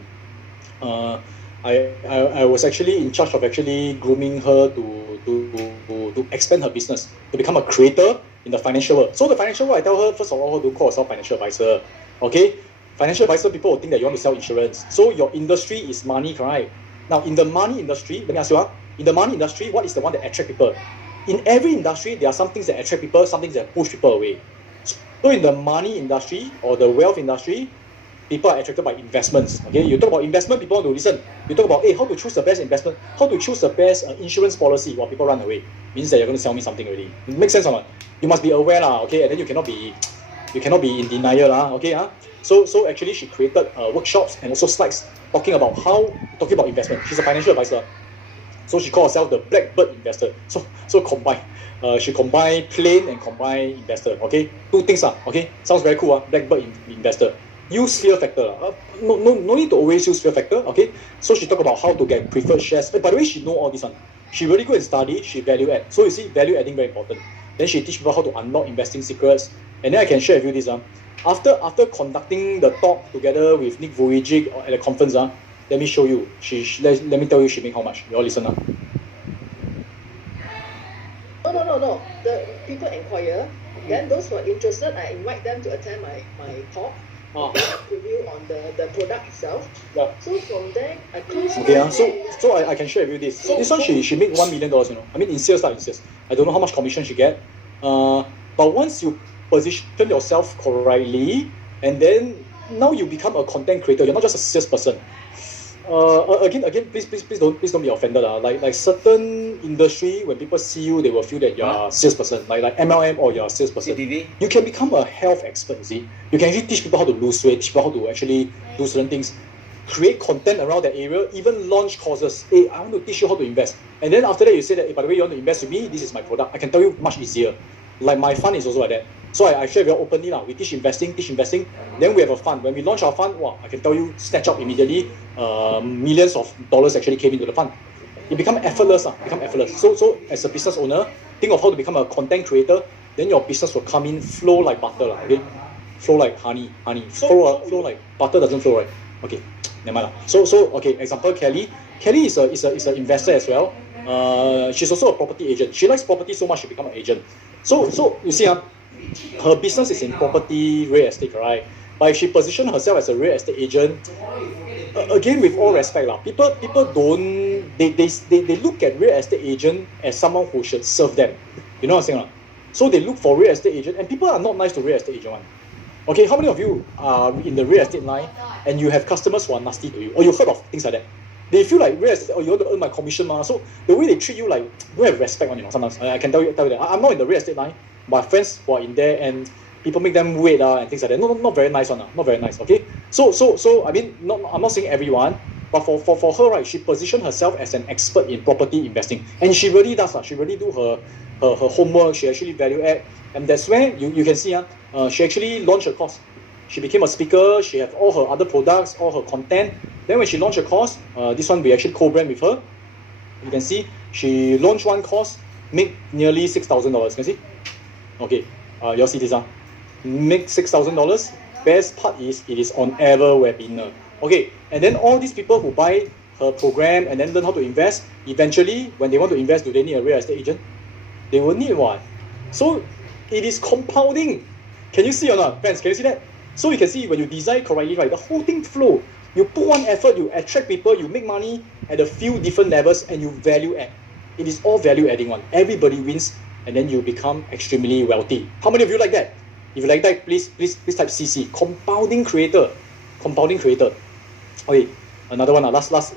I was actually in charge of actually grooming her to expand her business, to become a creator in the financial world. So the financial world, I tell her, first of all, to call herself financial advisor. Okay? Financial advisor, people will think that you want to sell insurance. So your industry is money, correct? Now, in the money industry, let me ask you, in the money industry, what is the one that attracts people? In every industry, there are some things that attract people, some things that push people away. So in the money industry or the wealth industry, people are attracted by investments. Okay, you talk about investment, people want to listen. You talk about, hey, how to choose the best investment, how to choose the best insurance policy while people run away. Means that you're going to sell me something already. It makes sense or not? You must be aware, okay, and then you cannot be in denial, okay. So actually, she created workshops and also slides talking about investment. She's a financial advisor. So she called herself the Blackbird investor. So combine. She combine plain and combine investor. Okay, two things. Okay, sounds very cool. Blackbird investor. Use fear factor. No need to always use fear factor. Okay, so she talk about how to get preferred shares. By the way, she know all this one. She really go and study. She value add. So you see, value adding very important. Then she teach people how to unlock investing secrets. And then I can share with you this. After conducting the talk together with Nick Vujicic at the conference, let me show you. Let me tell you she make how much. You all listen. No. The people inquire. Then those who are interested, I invite them to attend my talk. Preview on the product itself. Yeah. So from there, I close. Okay. So I can share with you this. This one she make $1 million. You know. I mean in sales. I don't know how much commission she get. But once you position yourself correctly, and then now you become a content creator. You're not just a salesperson. Again, please don't be offended. Like certain industry, when people see you, they will feel that you're a salesperson. Like MLM or you're a salesperson. CTV? You can become a health expert. You see, you can actually teach people how to lose weight, teach people how to actually do certain things, create content around that area, even launch courses. Hey, I want to teach you how to invest. And then after that, you say that, hey, by the way, you want to invest with me? This is my product. I can tell you much easier. Like my fund is also like that. So I share very openly. We teach investing. Then we have a fund. When we launch our fund, I can tell you, snatch up immediately, millions of dollars actually came into the fund. It become effortless. So as a business owner, think of how to become a content creator. Then your business will come in, flow like butter. Okay? Flow like honey. Flow like butter doesn't flow, right? Okay, never mind. So okay, example, Kelly. Kelly is an investor as well. She's also a property agent. She likes property so much she become an agent. So you see, her business is in property, real estate, right? But if she position herself as a real estate agent, again with all respect, people don't they look at real estate agent as someone who should serve them. You know what I'm saying? So they look for real estate agent, and people are not nice to real estate agent. Okay, how many of you are in the real estate line and you have customers who are nasty to you, or you've heard of things like that? they feel like real estate, you want to earn my commission, so the way they treat you, like, don't have respect on, sometimes. I can tell you that. I'm not in the real estate line, but friends who are in there, and people make them wait and things like that. Not very nice one, not very nice, okay? So I mean, I'm not saying everyone, but for her, right, she positioned herself as an expert in property investing. And she really does, she really do her homework, she actually value add. And that's where you can see, she actually launched a course. She became a speaker, she have all her other products, all her content. Then when she launched a course, this one we actually co-brand with her. You can see, she launched one course, make nearly $6,000, can you see? Okay, you all see this, make $6,000. Best part is, it is on Ever webinar. Okay, and then all these people who buy her program and then learn how to invest, eventually, when they want to invest, do they need a real estate agent? They will need one. So it is compounding. Can you see or not, friends? Can you see that? So you can see when you design correctly, right, the whole thing flow. You put one effort, you attract people, you make money at a few different levels, and you value add. It is all value adding one. Everybody wins, and then you become extremely wealthy. How many of you like that? If you like that, please type CC. Compounding creator. Compounding creator. Okay, another one. Last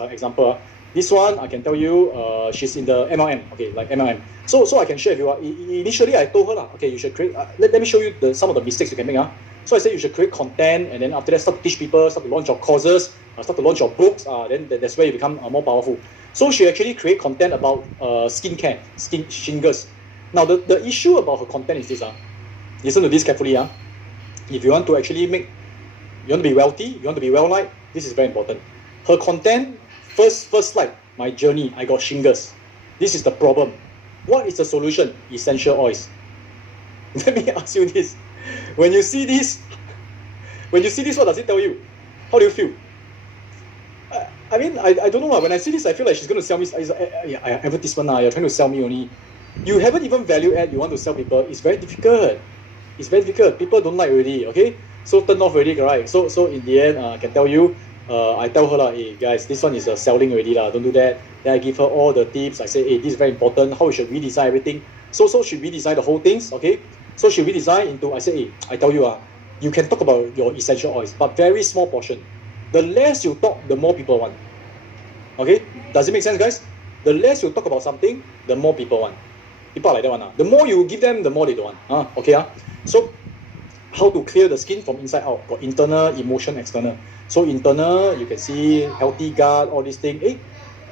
example. This one, I can tell you, she's in the MLM. Okay, like MLM. So I can share with you. Initially, I told her, okay, you should create. Let me show you some of the mistakes you can make. So I said you should create content, and then after that, start to teach people, start to launch your courses, start to launch your books. Then that's where you become more powerful. So she actually create content about skincare, shingles. Now the issue about her content is this. Listen to this carefully. If you want to actually you want to be wealthy, you want to be well-liked, this is very important. Her content, first slide, my journey, I got shingles. This is the problem. What is the solution? Essential oils. Let me ask you this. When you see this, what does it tell you? How do you feel? I mean, I don't know. When I see this, I feel like she's going to sell me. Advertisement, you're trying to sell me only. You haven't even value add, you want to sell people. It's very difficult. People don't like already, okay? So turn off already, right? So in the end, I can tell you, I tell her, hey guys, this one is selling already, don't do that. Then I give her all the tips. I say, hey, this is very important. How we should redesign everything. So she redesign the whole things, okay? So she redesign into, I say, hey, I tell you, you can talk about your essential oils, but very small portion. The less you talk, the more people want. Okay? Does it make sense, guys? The less you talk about something, the more people want. People are like that one. The more you give them, the more they don't want. Okay? So, how to clear the skin from inside out? Got internal, emotion, external. So internal, you can see healthy gut, all these things.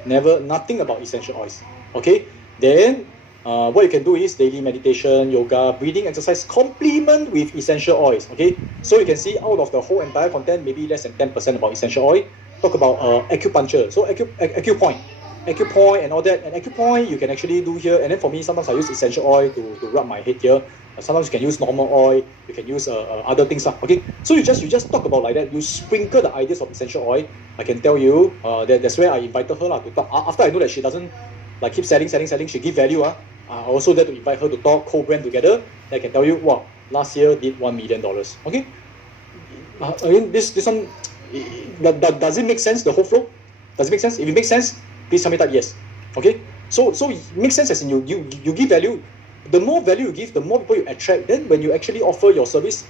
Nothing about essential oils. Okay? Then, what you can do is daily meditation, yoga, breathing exercise, complement with essential oils. Okay? So you can see out of the whole entire content, maybe less than 10% about essential oil. Talk about acupuncture. So acupoint and all that. And acupoint you can actually do here. And then for me, sometimes I use essential oil to rub my head here. Sometimes you can use normal oil. You can use other things. Okay. So you just talk about like that. You sprinkle the ideas of essential oil. I can tell you that's where I invited her to talk. After I know that she doesn't like keep selling. She give value. I also there to invite her to talk, co-brand together. I can tell you, wow, last year did $1 million. Okay. Again, this one. Does it make sense, the whole flow? Does it make sense? If it makes sense, please tell me that yes. Okay? So it makes sense as in you give value. The more value you give, the more people you attract. Then when you actually offer your service,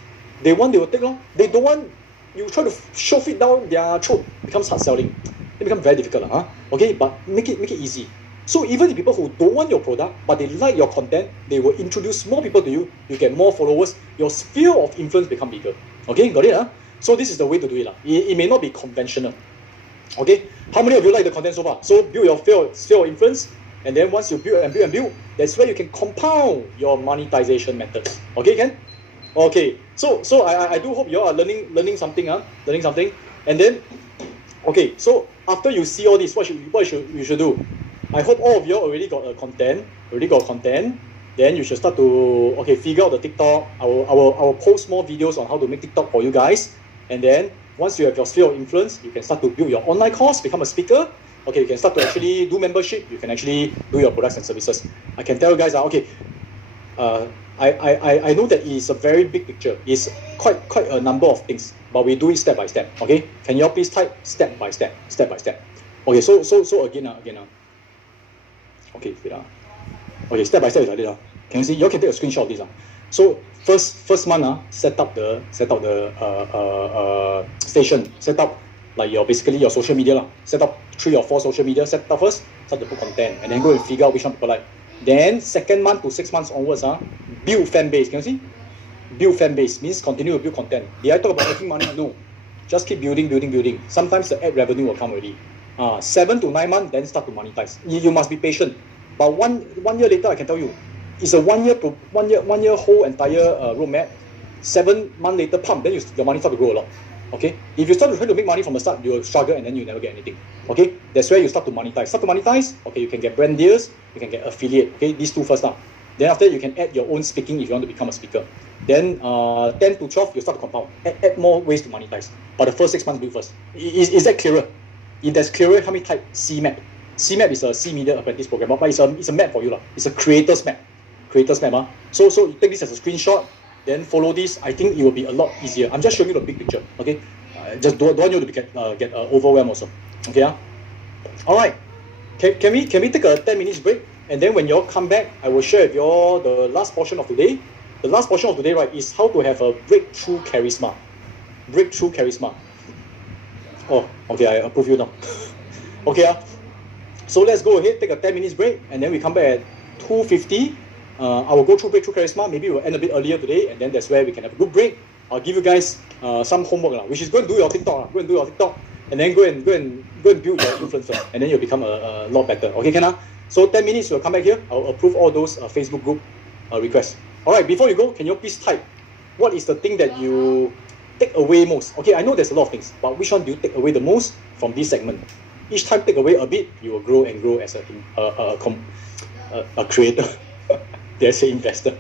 they will take long. They don't want, you try to shove it down their throat. It becomes hard selling. It becomes very difficult. Okay? But make it easy. So even the people who don't want your product, but they like your content, they will introduce more people to you. You get more followers. Your sphere of influence become bigger. Okay? Got it? So this is the way to do it. It may not be conventional. Okay? How many of you like the content so far? So build your sphere of influence, and then once you build, that's where you can compound your monetization methods. Okay, Ken? Okay. So I do hope you all are learning something. Learning something. And then, okay. So after you see all this, what you should do? I hope all of you already got content. Then you should start to figure out the TikTok. I will post more videos on how to make TikTok for you guys. And then once you have your sphere of influence, you can start to build your online course, become a speaker. Okay, you can start to actually do membership. You can actually do your products and services. I can tell you guys, I know that it's a very big picture. It's quite a number of things, but we do it step by step. Okay, can you all please type step by step? Okay, so again. Okay, okay, step by step is like this. Can you see? You all can take a screenshot of this. So first month, set up the station, set up like basically your social media lah. Set up 3 or 4 social media, set up first, start to put content, and then go and figure out which one people like. Then second month to 6 months onwards, build fan base. Can you see? Build fan base means continue to build content. Did I talk about making money? No. Just keep building. Sometimes the ad revenue will come already. 7 to 9 months, then start to monetize. You must be patient. But one year later, I can tell you, it's a one year whole entire roadmap. 7 months later, pump, then your money start to grow a lot. Okay? If you start to try to make money from the start, you will struggle and then you never get anything. Okay? That's where you start to monetize. Okay, you can get brand deals, you can get affiliate. Okay, these 2 first now. Then after that, you can add your own speaking if you want to become a speaker. Then 10 to 12, you start to compound. Add more ways to monetize. But the first 6 months, do first. Is that clearer? If that's clearer, help me type CMAP. CMAP is a C Media Apprentice Program, but it's a map for you lah. It's a creator's map. So you take this as a screenshot, then follow this. I think it will be a lot easier. I'm just showing you the big picture. Okay, just don't want you to get overwhelmed also. Okay, all right. Can we take a 10 minutes break? And then when you all come back, I will share with you all the last portion of today. The last portion of today, right, is how to have a breakthrough charisma. Breakthrough charisma. Oh, okay, I approve you now. Okay, so let's go ahead, take a 10 minutes break, and then we come back at 2:50. I will go through breakthrough charisma. Maybe we'll end a bit earlier today, and then that's where we can have a good break. I'll give you guys some homework, which is go and do your TikTok. Go and do your TikTok, and then go and build your influence, and then you'll become a lot better. Okay, Kenna? So 10 minutes, we'll come back here. I'll approve all those Facebook group requests. All right, before you go, can you please type what is the thing that you take away most? Okay, I know there's a lot of things, but which one do you take away the most from this segment? Each time take away a bit, you will grow and grow as a creator. There's an investor.